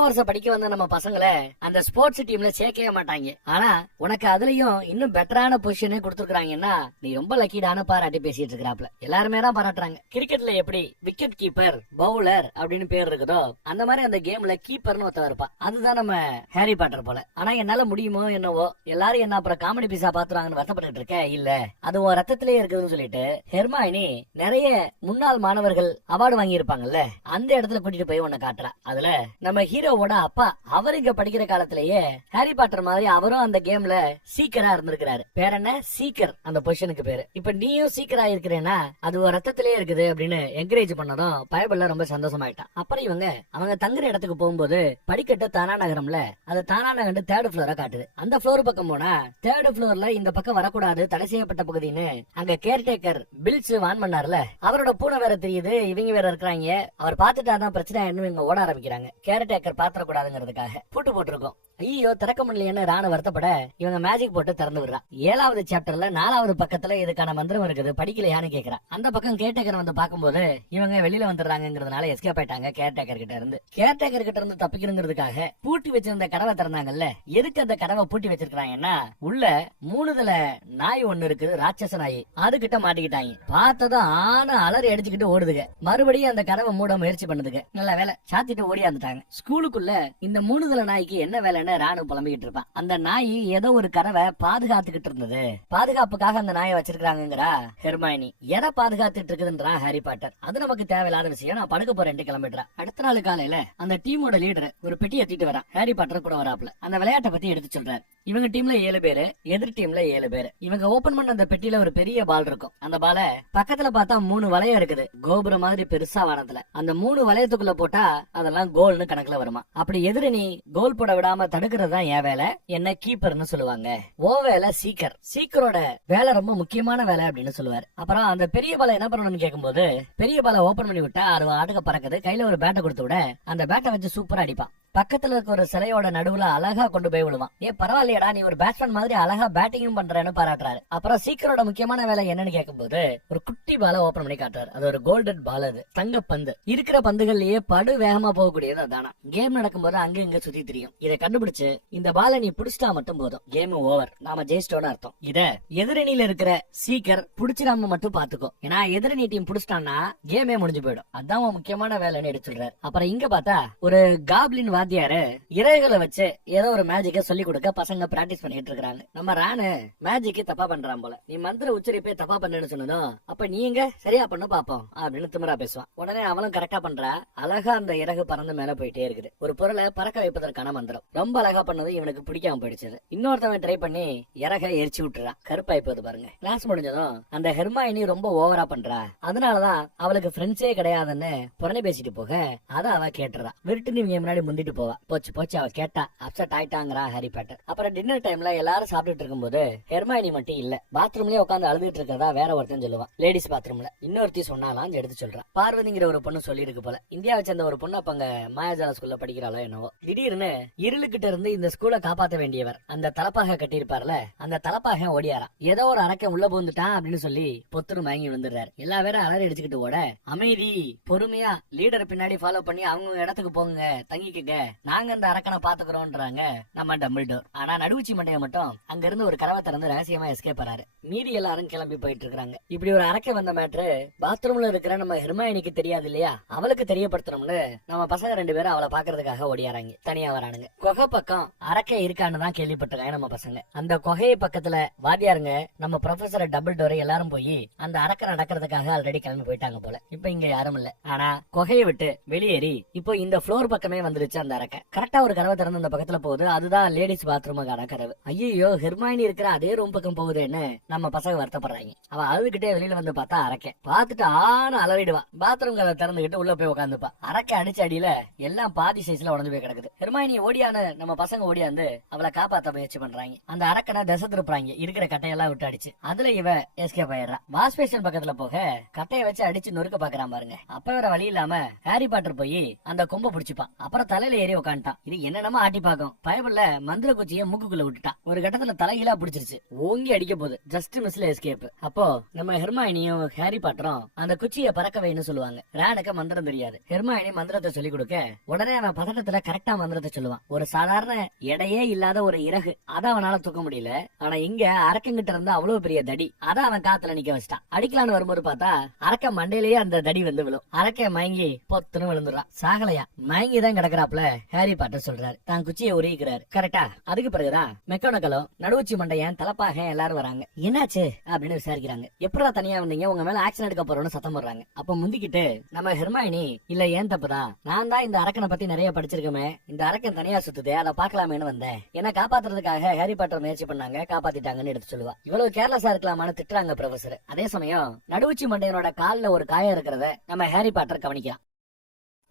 வருஷம் படிக்க வந்த நம்ம பசங்களை அந்த ஸ்போர்ட்ஸ் டீம்ல சேர்க்கவே மாட்டாங்க, ஆனா உனக்கு அதுலயும் இன்னும் பெட்டரான பொசிஷனே கொடுத்துருக்காங்கன்னா நீ ரொம்ப லக்கிடான பாராட்டி பேசிட்டு இருக்கிறாப்ல. எல்லாருமே தான் பாராட்டுறாங்க. கிரிக்கெட்ல எப்படி விக்கெட் கீப்பர், பவுலர் அப்படின்னு பேர் இருக்குதோ அந்த மாதிரி அந்த கேம்ல கீப்பர்னு ஒருத்தர் இருப்பா. அதுதான் நம்ம ஹாரி பாட்டர் போல. ஆனா என்னால முடியுமோ என்னவோ, எல்லாரும் என்ன அப்புறம் காமெடி பீஸா பாத்துறாங்கன்னு வருத்தப்பட்டு இருக்க. இல்ல, அது உன் ரத்தத்திலேயே இருக்குதுன்னு சொல்லிட்டு ஹெர்மாயினி நிறைய முன்னாள் மாணவர்கள் அவார்டு வாங்கி இருப்பாங்கல்ல, அந்த இடத்துல கூட்டிட்டு போய் உன்னை காட்டுறா. அதுல நம்ம ஹீரோவோட அப்பா, அவர் இங்க படிக்கிற காலத்திலேயே ஹாரி பாட்டர் மாதிரி அவரும் அந்த கேம்ல சீக்கரா இருந்திருக்கிறாரு. பேர் என்ன? சீக்கர், அந்த பொசிஷனுக்கு பேரு. இப்ப நீயும் சீக்கரா இருக்கிறேன்னா அது ஒரு ரத்தத்திலேயே இருக்குது அப்படின்னு என்கரேஜ் பண்ணதும் பயபுள்ள ரொம்ப சந்தோஷமாயிட்டான். அப்புறம் அவங்க தங்குற இடத்துக்கு போகும்போது படிக்கட்டு தானா நகரம்ல, அது தானா நகர்ந்து 3rd ஃப்ளோரை காட்டுது. அந்த ஃப்ளோர் பக்கம் போனா 3rd ஃப்ளோர்ல இந்த பக்கம் வரக்கூடாது, தடை செய்யப்பட்ட பகுதின்னு அங்க கேர்டேக்கர் பில்ஸ் வான் பண்ணார்ல, அவரோட பூனை வேற தெரியுது, இவங்க வேற இருக்கிறாங்க. அவர் பாத்துட்டாதான் பிரச்சனை இவங்க ஓட ஆரம்பிக்கிறாங்க. கேர்டேக்கர் பாத்திர கூடாதுங்கிறதுக்காக பூட்டு போட்டிருக்கோம். ஐயோ திறக்க முடியலன்னு ராணு வருத்தப்பட இவங்க மேஜிக் போட்டு திறந்து விடுறா. 7வது சாப்டர்ல 4வது பக்கத்துல இதுக்கான மந்திரம் இருக்குது, படிக்கலையான்னு கேக்குறா. அந்த பக்கம் கேர்டேக்கர் வந்து பாக்கும்போது இவங்க வெளியில வந்துடுறாங்கிறதுனால எஸ்கேப் ஆயிட்டாங்க கேர்டேக்கர் கிட்ட இருந்து. கேர்டேக்கர் கிட்ட இருந்து தப்பிக்கணுங்கிறதுக்காக பூட்டி வச்சிருந்த கதவை திறந்தாங்கல்ல, எதுக்கு அந்த கதவை பூட்டி வச்சிருக்காங்கன்னா உள்ள 3 தலை நாய் ஒண்ணு இருக்கு, ராட்சச நாய், அதுகிட்ட மாட்டிக்கிட்டாங்க. பார்த்ததும் ஆன அலறி அடிச்சுக்கிட்டு ஓடுதுங்க. மறுபடியும் அந்த கதவை மூட முயற்சி பண்ணுதுங்க. நல்ல வேலை சாத்திட்டு ஓடியாந்துட்டாங்க. ஸ்கூலுக்குள்ள இந்த 3 தலை நாய்க்கு என்ன வேலைன்னு ராணு புலம்பிக்கிட்டு இருப்பான். அந்த நாய் ஏதோ ஒரு கதவை பாதுகாத்துக்கிட்டு இருந்தது, பாதுகாப்புக்காக அந்த நாயை வச்சிருக்காங்கிறா ஹெர்மாயினி. எதை பாதுகாத்துட்டு இருக்குதுன்றா ஹாரி பாட்டர். அது நமக்கு தேவையில்லாத விஷயம், நான் படுக்க போறேன் கிளம்பிடுறா. அடுத்த நாள் காலையில அந்த டீமோட லீடர் ஒரு பெட்டி ஏத்திட்டு வரான். ஹாரி பாட்டர் கூட வராப்ல அந்த விளையாட்டை பத்தி எடுத்து சொல்றாரு. இவங்க டீம்ல 7 பேரு, எதிர் டீம்ல 7 பேரு. இவங்க ஓபன் பண்ண அந்த பெட்டியில ஒரு பெரிய பால் இருக்கும். அந்த பால பக்கத்துல பார்த்தா 3 வளையம் இருக்குது, கோபுரம் மாதிரி பெருசா வானத்துல. அந்த 3 வளையத்துக்குள்ள போட்டா அதெல்லாம் கோல்னு கணக்குல வருமா. அப்படி எதிரணி கோல் போட விடாம தடுக்கிறது தான் என் வேலை, என்ன கீப்பர்னு சொல்லுவாங்க. ஓ வேலை சீக்கர், சீக்கரோட வேலை ரொம்ப முக்கியமான வேலை அப்படின்னு சொல்லுவாரு. அப்புறம் அந்த பெரிய பாலை என்ன பண்ணணும்னு கேட்கும்போது பெரிய பாலை ஓபன் பண்ணி விட்டா 6 ஆட்டுக்கு பறக்குது. கையில ஒரு பேட்டை கொடுத்து விட அந்த பேட்டை வச்சு சூப்பரா அடிப்பான். பக்கத்துல இருக்க ஒரு சிலையோட நடுவுல அழகா கொண்டு போய் விடுவான். ஏன் பரவாயில்லையடா, நீ ஒரு பேட்ஸ்மேன் மாதிரி அழகா பேட்டிங்கும் பண்றேன்னு பாராட்டுறாரு. அப்புறம் சீக்கரோட முக்கியமான வேலை என்னன்னு கேட்கும்போது ஒரு குட்டி பால ஓபன் பண்ணி காட்டுறாரு. அது ஒரு கோல்டன் பால், அது தங்க பந்து. இருக்கிற பந்துகள்லயே படு வேகமா போகக்கூடியது அதானா. கேம் நடக்கும்போது அங்க இங்க சுத்தி தெரியும். இதை கண்டுபிடிச்சு இந்த பாலை நீ புடிச்சிட்டா மட்டும் போதும், கேம் ஓவர், நாம ஜெயிச்சிட்டோன்னு அர்த்தம். இத எதிரணியில இருக்கிற சீக்கர் புடிச்சிடாம மட்டும் பாத்துக்கோ, ஏன்னா எதிரணி டீம் புடிச்சிட்டான்னா கேமே முடிஞ்சு போயிடும். அதான் முக்கியமான வேலைன்னு எடுத்து சொல்றாரு. அப்புறம் இங்க பார்த்தா ஒரு காப்ளின் வாத்தியாரு இறைகளை வச்சு ஏதோ ஒரு மேஜிக்க சொல்லி கொடுக்க பசங்க பிராக்டிஸ் பண்ணிட்டு இருக்காங்க. நம்ம ராணு மேஜிக்கு தப்பா பண்றான் போல, நீ மந்திர உச்சரிப்பே தப்பா பண்ணுன்னு சொன்னதும் அப்ப நீங்க சரியா பண்ண பாப்போம் அப்படின்னு திமிரா பேசுவான். உடனே அவளும் கரெக்டா பண்றா. அழகா அந்த இறகு பறந்து மேல போயிட்டே இருக்குது. ஒரு பொருளை பறக்க வைப்பதற்கான மந்திரம் ரொம்ப அழகா பண்ணது இவனுக்கு பிடிக்காம போயிடுச்சு. இன்னொருத்தவன் ட்ரை பண்ணி இறக எரிச்சு விட்டுறான், கருப்பாய் போகுது பாருங்க. கிளாஸ் முடிஞ்சதும் அந்த ஹெர்மாயினி ரொம்ப ஓவரா பண்றா, அதனாலதான் அவளுக்கு ஃப்ரெண்ட்ஸே கிடையாதுன்னு புறணி பேசிட்டு போக அத அவ கேட்டுறா. விருட்டு நீ முன்னாடி முந்திட்டு போவா. போச்சு போச்சு அவ கேட்டா அப்செட் ஆயிட்டாங்கிறா ஹாரி பாட்டர். அப்புறம் டின்னர் டைம்ல எல்லாரும் சாப்பிட்டுட்டு இருக்கும்போது ஹெர்மாயினி மட்டும் இல்ல, பாத்ரூம்லயே உட்காந்து அழுதுட்டு இருக்கிறதா வேற ஒருத்தன் சொல்லுவான். லேடிஸ் பாத்ரூம்ல இன்னொருத்தி சொன்னாலாம் எடுத்து சொல்றான். பார்வதிங்கிற ஒரு பொண்ணு சொல்லி இருக்கு போல. இந்தியாவை சேர்ந்த ஒரு பொண்ணு அப்ப அங்க மாயாஜால ஸ்கூல்ல படிக்கிறாளோ என்னவோ. திடீர்னு இருளுகிட்ட இருந்து இந்த ஸ்கூலை காப்பாற்ற வேண்டியவர் அந்த தலப்பாக கட்டியிருப்பார்ல, அந்த தலப்பாக ஓடியாராம். ஏதோ ஒரு அரக்க உள்ள போந்துட்டான் அப்படின்னு சொல்லி பொத்துரு மயங்கி விழுந்துடுறாரு. எல்லா பேரும் அலறி அடிச்சுக்கிட்டு ஓட அமைதி பொறுமையா லீடர் பின்னாடி ஃபாலோ பண்ணி அவங்க இடத்துக்கு போங்க, தங்கிக்கங்க, நாங்க அந்த அரக்கனை பாத்துக்கிறோம்ன்றாங்க நம்ம டம்பிள்டோர். ஆனா நடுவுச்சி மண்டைய மட்டும் அங்க இருந்து ஒரு கதவை திறந்து ரகசியமா எஸ்கேப் ஆறாரு. மீதி எல்லாரும் கிளம்பி போயிட்டு இருக்காங்க. இப்படி ஒரு அரக்கை வந்த மேட்ரு பாத்ரூம்ல இருக்கிற நம்ம ஹெர்மாயினிக்கு தெரியாது இல்லையா, அவளுக்கு தெரியப்படுத்தணும்னு நம்ம பசங்க 2 பேரும் அவளை பாக்குறதுக்காக ஓடியாராங்க. தனியா வரானுங்க. குகை பக்கம் அரக்கை இருக்கான்னு தான் கேள்விப்பட்டிருக்காங்க நம்ம பசங்க. அந்த குகையை பக்கத்துல வாத்தியாருங்க நம்ம ப்ரொஃபசர் டம்பிள்டோரை எல்லாரும் போய் அந்த அரக்கை நடக்கிறதுக்காக ஆல்ரெடி கிளம்பி போயிட்டாங்க போல. இப்ப இங்க யாரும் இல்ல. ஆனா குகையை விட்டு வெளியேறி இப்போ இந்த ஃப்ளோர் பக்கமே வந்துருச்சு அந்த அரக்கை. கரெக்டா ஒரு கதவை திறந்து அந்த பக்கத்துல போகுது, அதுதான் லேடிஸ் பாத்ரூமுக்கான கதவு. ஐயோ ஹெர்மாயினி இருக்கிற அதே ரூம் பக்கம் போகுதுன்னு நம்ம பசங்க வருத்தப்படுறாங்க. அவ அழுதுகிட்டே வெளியில வந்து பார்த்தா அரக்கை. பார்த்துட்டு ஆன அலறிடுவா. பாத்ரூம் கதவை திறந்துகிட்டு உள்ள போய் உட்காந்துப்பா. அரக்கை அடிச்ச அடியில எல்லாம் பாதி சைஸ்ல உடஞ்சு போய் கிடக்குது. ஹெர்மாயினி ஓடியான்னு நம்ம பசங்க ஓடியாந்து அவளை காப்பாத்த முயற்சி பண்றாங்க. அந்த அரக்கனை திசை திருப்புறாங்க இருக்கிற கட்டையெல்லாம் விட்டு அடிச்சு. அதுல இவ எஸ்கேப் ஆயிடுறா. வாஷ் பேஷன் பக்கத்துல போக கட்டையை வச்சு அடிச்சு நொறுக்க பாக்குறான் பாருங்க. அப்ப வேற வழி இல்லாம ஹாரி பாட்டர் போய் அந்த கொம்ப பிடிச்சுப்பான். அப்புறம் தலையில ஏறி உட்காந்துட்டான். இது என்னென்னமா ஆட்டி பாக்கும். பயபுள்ள மந்திர குச்சியை மூக்குக்குள்ள விட்டுட்டான். ஒரு கட்டத்துல தலைகீழா பிடிச்சிருச்சு, ஓங்கி அடிக்க போகுது. ஜஸ்ட் மிஸ்ல எஸ்கேப். அப்போ நம்ம ஹெர்மாயினியும் ஹாரி பாட்டரும் அந்த குச்சியை பறக்க வைன்னு சொல்லுவாங்க. ரானுக்கு மந்திரம் தெரியாது. ஹெர்மாயினி மந்திரத்தை சொல்லி கொடுக்க உடனே அவன் பதட்டத்துல கரெக்டா மந்திரத்தை சொல்லுவான். ஒரு சாதாரண எடையே இல்லாத ஒரு இறகு அத அவனால தூக்க முடியல. ஆனா இங்க அரக்கங்கிட்ட இருந்து அவ்வளவு பெரிய தடி அத அவன் காத்துல நிக்க வச்சிட்டான். அடிக்கலான்னு வரும்போது பார்த்தா அரக்க மண்டையிலேயே அந்த தடி வந்து விழும். அரக்க மயங்கி பொத்துன்னு விழுந்துடுறான். சாகலையா, மயங்கிதான் கிடக்குறாப்ல. ஹாரி பாட்டர் சொல்றாரு. தான் குச்சியை உருகிக்கிறாரு. கரெக்டா? அதுக்கு பிறகுதான் மெக்கானிக்கலும் நடுவுச்சி மண்டையன் தலப்பாக எல்லாரும் வராங்க. என்னாச்சு அப்படின்னு விசாரிக்கிறாங்க. எப்படா தனியா வந்தீங்க, உங்க மேல ஆக்சன் எடுக்க போறோம்னு சத்தம் போடுறாங்க. அப்ப முந்திக்கிட்டு நம்ம ஹெர்மாயினி, இல்ல ஏன் தப்புதான், நான் தான் இந்த அரக்கனை பத்தி நிறைய படிச்சிருக்கமே, இந்த அரக்கன் தனியா சுத்துதே, அதை பாக்கலாமேன்னு வந்தேன். என்ன காப்பாத்துறதுக்காக ஹாரி பாட்டர் முயற்சி பண்ணாங்க, காப்பாத்திட்டாங்கன்னு எடுத்து சொல்லுவா. இவ்வளவு கேர்லஸா இருக்கலாமான்னு திட்டுறாங்க ப்ரொஃபசர். அதே சமயம் நடுவுச்சி மண்டையனோட கால்ல ஒரு காயம் இருக்கிறத நம்ம ஹாரி பாட்டர் கவனிக்கலாம்.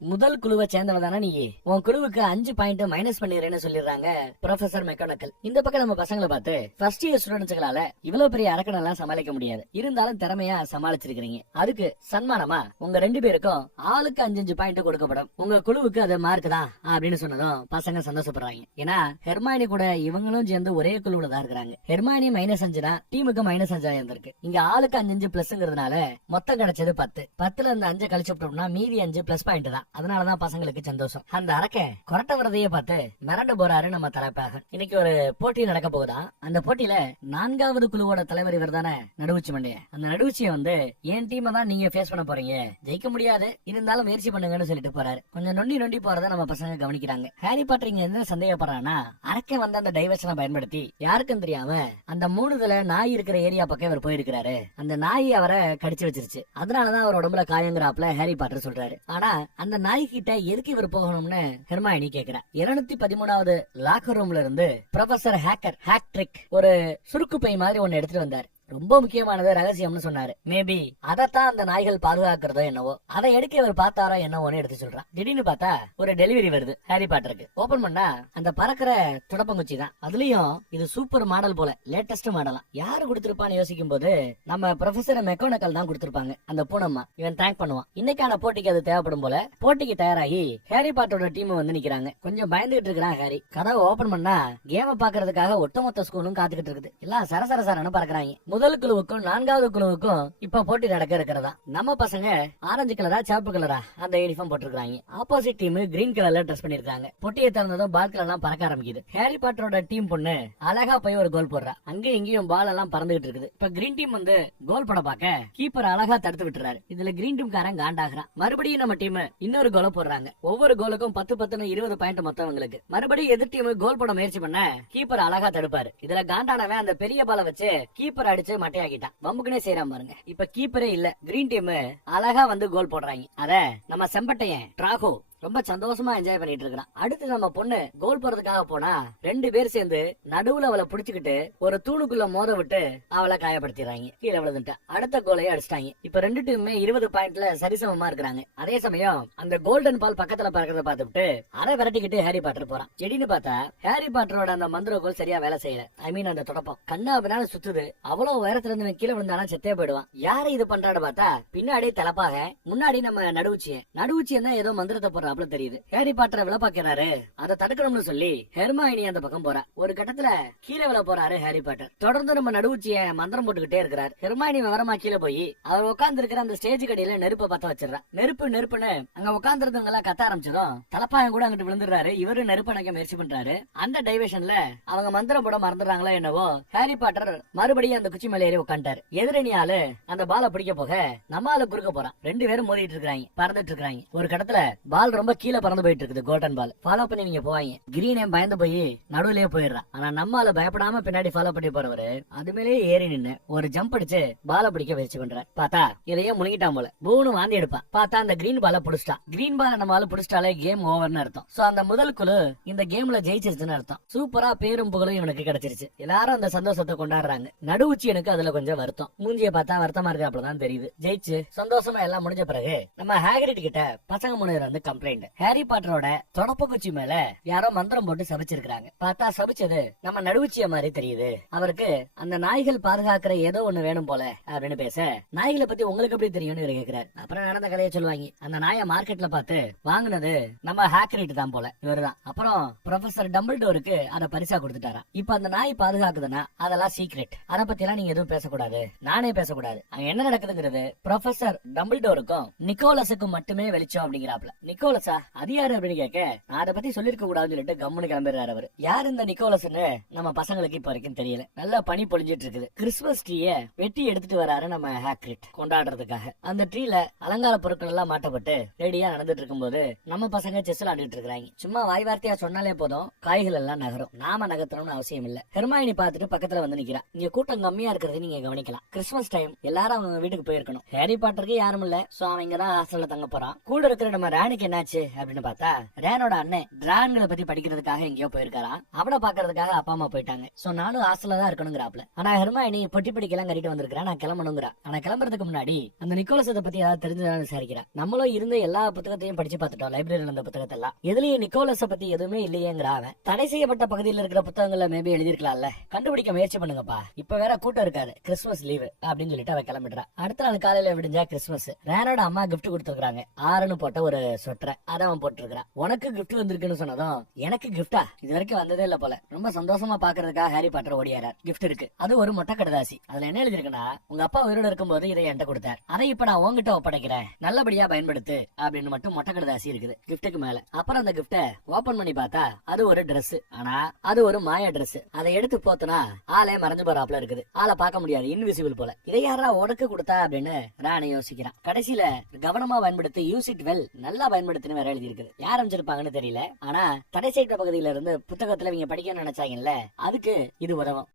முதல் குழுவை சேர்ந்தவன் தானே நீ, உன் குழுவுக்கு 5 பாயிண்ட் மைனஸ் பண்ணிடுறேன்னு சொல்லிடுறாங்க ப்ரொஃபசர் மெக்கானிக்கல். இந்த பக்கம் நம்ம பசங்களை பார்த்து, ஃபர்ஸ்ட் இயர் ஸ்டூடெண்ட்ஸ்களால இவ்வளவு பெரிய அரக்கணெல்லாம் சமாளிக்க முடியாது, இருந்தாலும் திறமையா சமாளிச்சிருக்கீங்க, அதுக்கு சன்மானமா உங்க 2 பேருக்கும் ஆளுக்கு 5 பாயிண்ட் கொடுக்கப்படும், உங்க குழுவுக்கு அது மார்க் தான் அப்படின்னு சொன்னதும் பசங்க சந்தோஷப்படுறாங்க. ஏன்னா ஹெர்மாயினி கூட இவங்களும் சேர்ந்து ஒரே குழுவுல தான் இருக்கிறாங்க. ஹெர்மாயினி -5 டீமுக்கு -5 இருந்திருக்கு. இங்க ஆளுக்கு 5 பிளஸ்ங்கிறதுனால மொத்தம் கிடைச்சது 10. 10ல இருந்து 5 கழிச்சு விட்டோம்னா மீதி 5 பிளஸ் பாயிண்ட் தான். அதனாலதான் பசங்களுக்கு சந்தோஷம். அந்த அரக்க கொரட்ட வரதையே பார்த்து மிரண்டு போறாரு நம்ம தலைப்பாக. இன்னைக்கு ஒரு போட்டி நடக்க போகுதா. அந்த போட்டியில 4வது குழுவோட தலைவர் இவர் தானே, நடுவுச்சி மண்டைய. அந்த நடுவுச்சியை வந்து என் டீமை தான் நீங்க ஃபேஸ் பண்ண போறீங்க, ஜெயிக்க முடியாது, இருந்தாலும் முயற்சி பண்ணுங்கன்னு சொல்லிட்டு போறாரு. கொஞ்சம் நொண்டி போறத நம்ம பசங்க கவனிக்கிறாங்க. ஹாரி பாட்டர் இங்க என்ன சந்தேகப்படுறான்னா, அரக்க வந்து அந்த டைவர்ஷனை பயன்படுத்தி யாருக்கும் தெரியாம அந்த 3 நாய் இருக்கிற ஏரியா பக்கம் இவர் போயிருக்கிறாரு. அந்த நாய் அவரை கடிச்சு வச்சிருச்சு, அதனாலதான் அவர் உடம்புல காயங்கிறாப்ல ஹாரி பாட்டர் சொல்றாரு. ஆனா அந்த நாய் கிட்ட எதுக்கு இவர் போகணும்னு ஹெர்மாயினி கேக்குறா. 213வது லாக்கர் ரூம்ல இருந்து ப்ரொஃபசர் ஹேக்ட்ரிக் ஒரு சுருக்கு பை மாதிரி ஒன்னு எடுத்துட்டு வந்தார். ரொம்ப முக்கியமானது ரகசியம்னு சொன்னாரு. மேபி அதத்தான் அந்த நாய்கள் பாதுகாக்கிறதோ என்னவோ, அதை எடுக்க இவர் பார்த்தாரோ என்னவோன்னு எடுத்து சொல்றான். திடீர்னு பார்த்தா ஒரு டெலிவரி வருது ஹாரி பாட்டருக்கு. ஓபன் பண்ணா அந்த பறக்கிற துடப்பங்குச்சி தான். அதுலயும் இது சூப்பர் மாடல் போல, லேட்டஸ்ட் மாடலாம். யாரு கொடுத்திருப்பான்னு யோசிக்கும் போது நம்ம ப்ரொஃபசர் மெக்கானிக்கல் தான் கொடுத்திருப்பாங்க. அந்த பூனம்மா இவன் தேங்க் பண்ணுவான். இன்னைக்கான போட்டிக்கு அது தேவைப்படும் போல. போட்டிக்கு தயாராகி ஹாரி பாட்டரோட டீம் வந்து நிக்கிறாங்க. கொஞ்சம் பயந்துகிட்டு இருக்கிறான் ஹாரி. கதவை ஓபன் பண்ணா கேம பாக்குறதுக்காக ஒட்டுமொத்த ஸ்கூலும் காத்துக்கிட்டு இருக்குது. எல்லாம் சரசரன்னு பறக்குறாங்க. முதல் குழுவுக்கும் 4வது குழுவுக்கும் இப்ப போட்டி நடக்க இருக்கிறதா. நம்ம பசங்க ஆரஞ்சு கலரா சிவப்பு கலரா அந்த யூனிஃபார்ம் போட்டிருக்காங்க. ஆப்போசிட் டீம் கிரீன் கலர்ல ட்ரெஸ் பண்ணிருக்காங்க. பொட்டியை திறந்ததும் பால் எல்லாம் பறக்க ஆரம்பிக்குது. ஹாரி பாட்டரோட டீம் பொண்ணு அழகா போய் ஒரு கோல் போடுறா. அங்க இங்கேயும் பால் எல்லாம் பறந்துகிட்டு இருக்குது. இப்ப கிரீன் டீம் வந்து கோல் போட பாக்க கீப்பர் அழகா தடுத்து விட்டுறாரு. இதுல கிரீன் டீம் காரன் காண்டாகிறான். மறுபடியும் நம்ம டீம் இன்னொரு கோலை போடுறாங்க. ஒவ்வொரு கோலுக்கும் 10 20 பாயிண்ட் மொத்தவங்களுக்கு. மறுபடியும் எதிர் டீம் கோல் போட முயற்சி பண்ண கீப்பர் அழகா தடுப்பாரு. இதுல காண்டானவன் அந்த பெரிய பாலை வச்சு கீப்பர் அடிச்சு மட்டையாக்கிட்டான். பம்புக்குனே செய்யறான் பாருங்க. இப்ப கீப்பரே இல்ல. கிரீன் டீம் அழகா வந்து கோல் போடுறாங்க. அத நம்ம செம்பட்டையன் டிராகோ ரொம்ப சந்தோஷமா என்ஜாய் பண்ணிட்டு இருக்கான். அடுத்து நம்ம பொண்ணு கோல் போறதுக்காக போனா 2 பேர் சேர்ந்து நடுவுல அவளை புடிச்சுக்கிட்டு ஒரு தூணுக்குள்ள மோத விட்டு அவளை காயப்படுத்திடுறாங்க. கீழே விழுந்துட்டா. அடுத்த கோலையே அடிச்சிட்டாங்க. இப்ப 2 டீமுமே 20 பாயிண்ட்ல சரிசமமா இருக்கிறாங்க. அதே சமயம் அந்த கோல்டன் பால் பக்கத்துல பறக்கிறத பார்த்துட்டு அதை விரட்டிக்கிட்டு ஹாரி பாட்டர் போறான். செடின்னு பார்த்தா ஹாரி பாட்டரோட அந்த மந்திர கோல் சரியா வேலை செய்யல. ஐ மீன் அந்த தொடப்பம் கண்ணா பின்னால சுத்துது. அவ்வளவு உயரத்துல இருந்து கீழே விழுந்தாலும் செத்தே போயிடுவான். யாரை இது பண்றாடு பார்த்தா பின்னாடி தலப்பாக, முன்னாடி நம்ம நடுவுச்சியன் தான் ஏதோ மந்திரத்தை போடுற தெரியுது. ஹாரி பாட்டரை விழ பாக்கிறாரு. அதை தடுக்கணும்னு சொல்லி ஹெர்மாயினி அந்த பக்கம் போறா. ஒரு கட்டத்துல கீழே விழ போறாரு ஹாரி பாட்டர். தொடர்ந்து நம்ம நடுவுச்சிய மந்திரம் போட்டுக்கிட்டே இருக்கிறார். ஹெர்மாயினி விவரமா கீழே போய் அவர் உட்கார்ந்து இருக்கிற அந்த ஸ்டேஜ் கடையில நெருப்ப பத்த வச்சிடறா. நெருப்புன்னு அங்க உட்கார்ந்துருந்தவங்க எல்லாம் கத்த ஆரம்பிச்சதும் தலப்பாயம் கூட அங்கிட்டு விழுந்துடுறாரு. இவரு நெருப்பு அணைக்க முயற்சி பண்றாரு. அந்த டைவர்ஷன்ல அவங்க மந்திரம் போட மறந்துடுறாங்களோ என்னவோ, ஹாரி பாட்டர் மறுபடியும் அந்த குச்சி மேல ஏறி உட்காந்துட்டாரு. எதிரணியால அந்த பாலை பிடிக்க போக நம்ம ஆளு குறுக்க போறான். 2 பேரும் மோதிட்டு இருக்காங்க, பறந்துட்டு இருக்காங்க. ஒரு கடத்துல பால் ரொம்ப கீழே பறந்து போயிட்டு இருக்குது. கோல்டன் பால் ஃபாலோ பண்ணி நீங்க போவாங்க. கிரீனே பயந்து போய் நடுவுலயே போயிடுறான். ஆனா நம்மால பயப்படாம பின்னாடி ஃபாலோ பண்ணி போறவரு அது மேலேயே ஏறி நின்னு ஒரு ஜம்ப் அடிச்சு பாலை பிடிக்க முயற்சி பண்ற. பார்த்தா இதையே முழுங்கிட்டான் போல. பூனு வாந்தி எடுப்பான். பார்த்தா அந்த கிரீன் பாலை புடிச்சிட்டான். கிரீன் பாலை நம்மளால புடிச்சிட்டாலே கேம் ஓவர்னு அர்த்தம். சோ அந்த முதல் குழு இந்த கேம்ல ஜெயிச்சிருச்சுன்னு அர்த்தம். சூப்பரா பேரும் புகழும் இவனுக்கு கிடைச்சிருச்சு. எல்லாரும் அந்த சந்தோஷத்தை கொண்டாடுறாங்க. நடுவுச்சி எனக்கு அதுல கொஞ்சம் வருத்தம். மூஞ்சிய பார்த்தா வருத்தமா இருக்கு அப்படிதான் தெரியுது. ஜெயிச்சு சந்தோஷமா எல்லாம் முடிஞ்ச பிறகு நம்ம ஹேக்ரிட் கிட்ட பசங்க 3 பேர் வந்து கம்ப்ளைண்ட். ஹாரி பாட்டரோட தொடப்பக்குச்சி மேல யாரோ மந்திரம் போட்டு சபிச்சிருக்காங்க. பார்த்தா சபிச்சது நம்ம நடுவுச்சிய மாதிரி தெரியுது. அவருக்கு அந்த நாய்கள் பாதுகாக்கிற ஏதோ ஒண்ணு வேணும் போல அப்படின்னு பேச, நாய்களை பத்தி உங்களுக்கு எப்படி தெரியும்னு இவர் கேக்குறாரு. அப்புறம் நடந்த கதையை சொல்லுவாங்க. அந்த நாயை மார்க்கெட்ல பார்த்து வாங்கினது நம்ம ஹேக்ரிட் தான் போல, இவருதான். அப்புறம் ப்ரொஃபசர் டம்பிள்டோருக்கு அதை பரிசா கொடுத்துட்டாரா. இப்ப அந்த நாய் பாதுகாக்குதுன்னா அதெல்லாம் சீக்ரெட். அதை பத்தி எல்லாம் நீங்க எதுவும் பேசக்கூடாது, நானே பேசக்கூடாது. அங்க என்ன நடக்குதுங்கிறது ப்ரொஃபசர் டம்பிள்டோருக்கும் நிக்கோலஸுக்கும் மட்டுமே வெளிச்சம் அப்படிங்கிறாப்ல. நிக்கோலஸ் நிக்கோலஸா அது யாரு அப்படின்னு கேட்க நான் அதை பத்தி சொல்லிருக்க கூடாதுன்னு சொல்லிட்டு கம்முன்னு கிளம்பிடுறாரு அவரு. யார் இந்த நிக்கோலஸ்ன்னு நம்ம பசங்களுக்கு இப்ப வரைக்கும் தெரியல. நல்லா பனி பொழிஞ்சிட்டு இருக்குது. கிறிஸ்துமஸ் ட்ரீய வெட்டி எடுத்துட்டு வராரு நம்ம ஹாக்ரிட் கொண்டாடுறதுக்காக. அந்த ட்ரீல அலங்கார பொருட்கள் எல்லாம் மாட்டப்பட்டு ரெடியா நடந்துட்டு இருக்கும்போது நம்ம பசங்க செஸ் விளையாடிட்டு இருக்காங்க. சும்மா வாய் வார்த்தையா சொன்னாலே போதும் காய்கள் எல்லாம் நகரும். நாம நகர்த்தணும்னு அவசியம் இல்ல. ஹெர்மாயினி பார்த்துட்டு பக்கத்துல வந்து நிக்கிறா. இங்க கூட்டம் கம்மியா இருக்கிறது நீங்க கவனிக்கலாம். கிறிஸ்துமஸ் டைம் எல்லாரும் அவங்க வீட்டுக்கு போயிருக்கணும். ஹாரி பாட்டருக்கு யாரும் இல்ல. சோ அவன் இங்கதான் ஹாஸ்டல்ல தங்க போறான். கூட இருக்கிற நம்ம ராணிக்கு என்னாச்சு அப்படின்னு பார்த்தா ரேனோட அண்ணன் டிராகன்களை பத்தி படிக்கிறதுக்காக எங்கேயோ போயிருக்காராம். அவனை பாக்குறதுக்காக அப்பா அம்மா போயிட்டாங்க. சோ நானும் ஹாஸ்டல்ல தான் இருக்கணுங்கிறாப்ல. ஆனா ஹெர்மாயினி பொட்டி படிக்கலாம் கட்டிட்டு வந்திருக்கிறா. நான் கிளம்பணுங்கிறா. ஆனா கிளம்புறதுக்கு முன்னாடி அந்த நிக்கோலஸை பத்தி ஏதாவது தெரிஞ்சதான் விசாரிக்கிறா. நம்மளும் இருந்த எல்லா புத்தகத்தையும் படிச்சு பார்த்துட்டோம். லைப்ரரியில இருந்த புத்தகத்தை எல்லாம் எதுலயும் நிக்கோலஸை பத்தி எதுவுமே இல்லையேங்கிற அவன். தடை செய்யப்பட்ட பகுதியில் இருக்கிற புத்தகங்கள்ல மேபி எழுதிருக்கலாம்ல. கண்டுபிடிக்க முயற்சி பண்ணுங்கப்பா. இப்ப வேற கூட்டம் இருக்காது. கிறிஸ்துமஸ் லீவு அப்படின்னு சொல்லிட்டு அவ கிளம்பிடுறா. அடுத்த நாள் காலையில விடிஞ்சா கிறிஸ்துமஸ். ரேனோட அம்மா கிஃப்ட் கொடுத்துருக்காங்க. ஆறுன்னு போட்ட ஒரு சொட்டரை அதை அவன் போட்டுருக்கான். உனக்கு கிஃப்ட் வந்திருக்குன்னு சொன்னதும் எனக்கு கிஃப்டா இது வரைக்கும் வந்ததே இல்ல போல. ரொம்ப சந்தோஷமா பாக்குறதுக்காக ஹாரி பாட்டர் ஓடியாரார். கிஃப்ட் இருக்கு. அது ஒரு மொட்டை கடைதாசி. அதுல என்ன எழுதிருக்குன்னா உங்க அப்பா உயிரோட இருக்கும்போது இதை என்கிட்ட கொடுத்தார். அதை இப்ப நான் உங்ககிட்ட ஒப்படைக்கிறேன். நல்லபடியா பயன்படுத்து அப்படின்னு மட்டும் மொட்டை கடைதாசி இருக்குது கிஃப்ட்டுக்கு மேல. அப்புறம் அந்த கிஃப்ட ஓபன் பண்ணி பார்த்தா அது ஒரு டிரெஸ். ஆனா அது ஒரு மாயா டிரெஸ். அதை எடுத்து போத்தனா ஆளே மறைஞ்சு போறாப்ல இருக்குது. ஆளை பார்க்க முடியாது. இன்விசிபிள் போல. இதை யாரா உனக்கு கொடுத்தா அப்படின்னு ராணி யோசிக்கிறான். கடைசியில கவனமா பயன்படுத்தி யூஸ் இட் வெல் நல்லா பயன்படுத்தினு வேற எழுதி இருக்குது. யார் அமைச்சிருப்பாங்கன்னு தெரியல. ஆனா தடை செய்த பகுதியில இருந்து புத்தகத்துல இவங்க படிக்கணும்னு நினைச்சாங்கல்ல அதுக்கு இது உதவும்.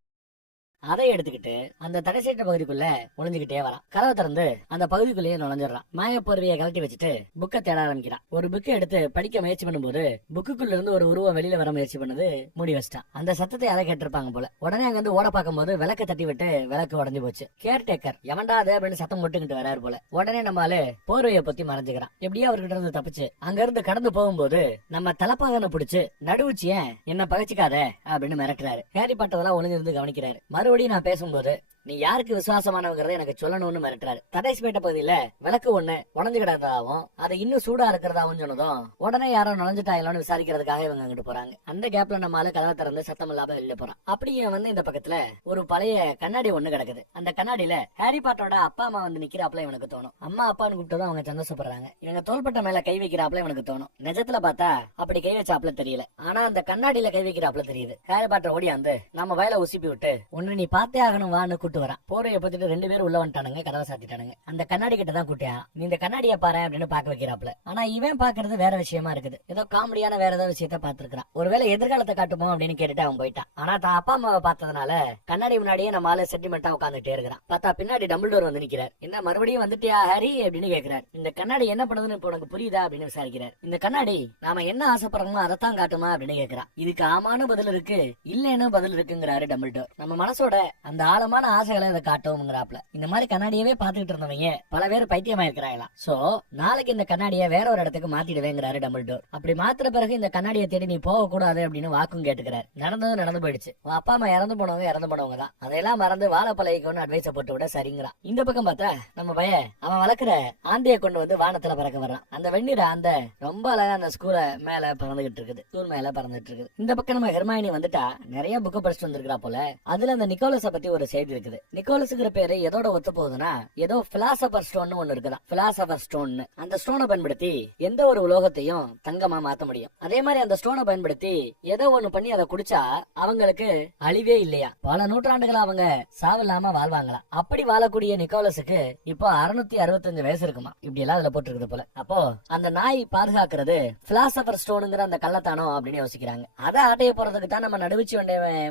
அதை எடுத்துக்கிட்டு அந்த தடை செய்த பகுதிக்குள்ள ஒளிஞ்சுக்கிட்டே வரான். கதவை திறந்து அந்த பகுதிக்குள்ளேயே நுழைஞ்சிடறான். மாய போர்வையை கழட்டி வச்சுட்டு புக்கை தேட ஆரம்பிக்கிறான். ஒரு புக்கை எடுத்து படிக்க முயற்சி பண்ணும்போது புக்குக்குள்ள இருந்து ஒரு உருவம் வெளியில வர முயற்சி பண்ணது மூடி வச்சிட்டான். அந்த சத்தத்தை யாரை கேட்டிருப்பாங்க போல. உடனே அங்க இருந்து ஓட பார்க்கும் போது விளக்க தட்டி விட்டு விளக்கு உடஞ்சு போச்சு. கேர்டேக்கர் எவன்டா அது அப்படின்னு சத்தம் போட்டுக்கிட்டு வராரு போல. உடனே நம்மளால போர்வையை பத்தி மறைஞ்சுக்கிறான். எப்படியா அவர்கிட்ட இருந்து தப்பிச்சு அங்க இருந்து கடந்து போகும்போது நம்ம தலப்பாகனை பிடிச்சு நடுவுச்சிய என்ன பகச்சிக்காத அப்படின்னு மிரட்டுறாரு. ஹாரி பாட்டரெல்லாம் ஒளிஞ்சிருந்து கவனிக்கிறாரு. மறுபடியும் நான் பேசும்போது நீ யாருக்கு விசுவாசமானவங்கிறத எனக்கு சொல்லணும்னு மிரட்டுறாரு. தடைஸ்பேட்ட பகுதியில விளக்கு ஒண்ணு உடஞ்சு கிடக்கிறதாவும் அதை இன்னும் சூடா இருக்கிறதாவும் சொன்னதும் உடனே யாரோ நுழைஞ்சுட்டாங்களோன்னு விசாரிக்கிறதுக்காக இவங்க அங்கிட்டு போறாங்க. அந்த கேப்ல நம்மளால கதவை திறந்து சத்தம் இல்லாம வெளில போறான். அப்படியே வந்து இந்த பக்கத்துல ஒரு பழைய கண்ணாடி ஒண்ணு கிடக்குது. அந்த கண்ணாடியில ஹாரி பாட்டரோட அப்பா அம்மா வந்து நிக்கிறாப்ல இவனுக்கு தோணும். அம்மா அப்பான்னு கூப்பிட்டதும் அவங்க சந்தோஷப்படுறாங்க. இவங்க தோள்பட்ட மேல கை வைக்கிறாப்ல இவனுக்கு தோணும். நிஜத்துல பார்த்தா அப்படி கை வச்சாப்ல தெரியல. ஆனா அந்த கண்ணாடியில கை வைக்கிறாப்ல தெரியுது. ஹாரி பாட்டர் ஓடியாந்து நம்ம வயல உசிப்பி விட்டு ஒன்னு நீ பார்த்தே ஆகணும் வான்னு கூட்டு வரான். போரைய பத்திட்டு 2 பேரும் உள்ள வந்துட்டானுங்க. கதவை சாத்திட்டானுங்க. அந்த கண்ணாடி கிட்ட தான் கூட்டியா நீ இந்த கண்ணாடியை பாரு அப்படின்னு பாக்க வைக்கிறாப்ல. ஆனா இவன் பாக்குறது வேற விஷயமா இருக்குது. ஏதோ காமெடியான வேற ஏதோ விஷயத்த பாத்துருக்கான். ஒருவேளை எதிர்காலத்தை காட்டுமோ அப்படின்னு கேட்டுட்டு அவன் போயிட்டான். ஆனா தான் அப்பா அம்மாவை பார்த்ததுனால கண்ணாடி முன்னாடியே நம்ம ஆளு சென்டிமெண்டா உட்காந்துட்டே இருக்கிறான். பார்த்தா பின்னாடி டம்பிள்டோர் வந்து நிக்கிறார். என்ன மறுபடியும் வந்துட்டியா ஹாரி அப்படின்னு கேட்கிறார். இந்த கண்ணாடி என்ன பண்ணுதுன்னு இப்ப உனக்கு புரியுதா அப்படின்னு விசாரிக்கிறார். இந்த கண்ணாடி நாம என்ன ஆசைப்படுறோமோ அதைத்தான் காட்டுமா அப்படின்னு கேட்கிறான். இதுக்கு ஆமான பதில் இருக்கு இல்லன்னு பதில் இருக்குங்கிறாரு டம்பிள்டோர். நம்ம மனசோட அந்த ஆழமான ஆசைகளை அதை காட்டுவோம்ங்கிறாப்ல. இந்த மாதிரி கண்ணாடியவே பாத்துக்கிட்டு இருந்தவங்க பல பேர் பைத்தியமா இருக்கிறாங்களா. சோ நாளைக்கு இந்த கண்ணாடியை வேற ஒரு இடத்துக்கு மாத்திடுவேங்கிறாரு டம்பிள்டோர். அப்படி மாத்திர பிறகு இந்த கண்ணாடியை தேடி நீ போக கூடாது அப்படின்னு வாக்கும் கேட்டுக்கிறாரு. நடந்தது நடந்து போயிடுச்சு. அப்பா அம்மா இறந்து போனவங்க தான். அதையெல்லாம் மறந்து வாழைப்பழகிக்கொண்டு அட்வைஸ போட்டு விட சரிங்கிறான். இந்த பக்கம் பார்த்தா நம்ம பைய அவன் வளர்க்குற ஆந்தையை கொண்டு வந்து வானத்துல பறக்க வர்றான். அந்த வெந்நீர் ஆந்த ரொம்ப அழகா அந்த ஸ்கூல மேல பறந்துகிட்டு இருக்குது. ஸ்கூல் மேல பறந்துட்டு இருக்குது. இந்த பக்கம் நம்ம ஹெர்மாயினி வந்துட்டா நிறைய புக்க படிச்சுட்டு வந்திருக்கா போல. அதுல அந்த நிக்கோலஸ பத்தி ஒரு செய்தி இருக்குது. நிக்கோலஸுங்கிற பேரு எதோட ஒத்து போகுதுன்னா ஏதோ பிலாசபர் ஸ்டோன் ஒன்னு இருக்குதான். பிலாசபர் ஸ்டோன் அந்த ஸ்டோனை பயன்படுத்தி எந்த ஒரு உலோகத்தையும் தங்கமா மாத்த முடியும். அதே மாதிரி அந்த ஸ்டோனை பயன்படுத்தி ஏதோ ஒண்ணு பண்ணி அதை குடிச்சா அவங்களுக்கு அழிவே இல்லையா. பல நூற்றாண்டுகளா அவங்க சாவில்லாம வாழ்வாங்களாம். அப்படி வாழக்கூடிய நிக்கோலஸுக்கு இப்போ 665 வயசு இருக்குமா. இப்படி எல்லாம் அதுல போட்டுருக்குது போல. அப்போ அந்த நாய் பாதுகாக்கிறது பிலாசபர் ஸ்டோனுங்கிற அந்த கள்ளத்தானோ அப்படின்னு யோசிக்கிறாங்க. அதை ஆட்டைய போறதுக்கு தான் நம்ம நடுவுச்சி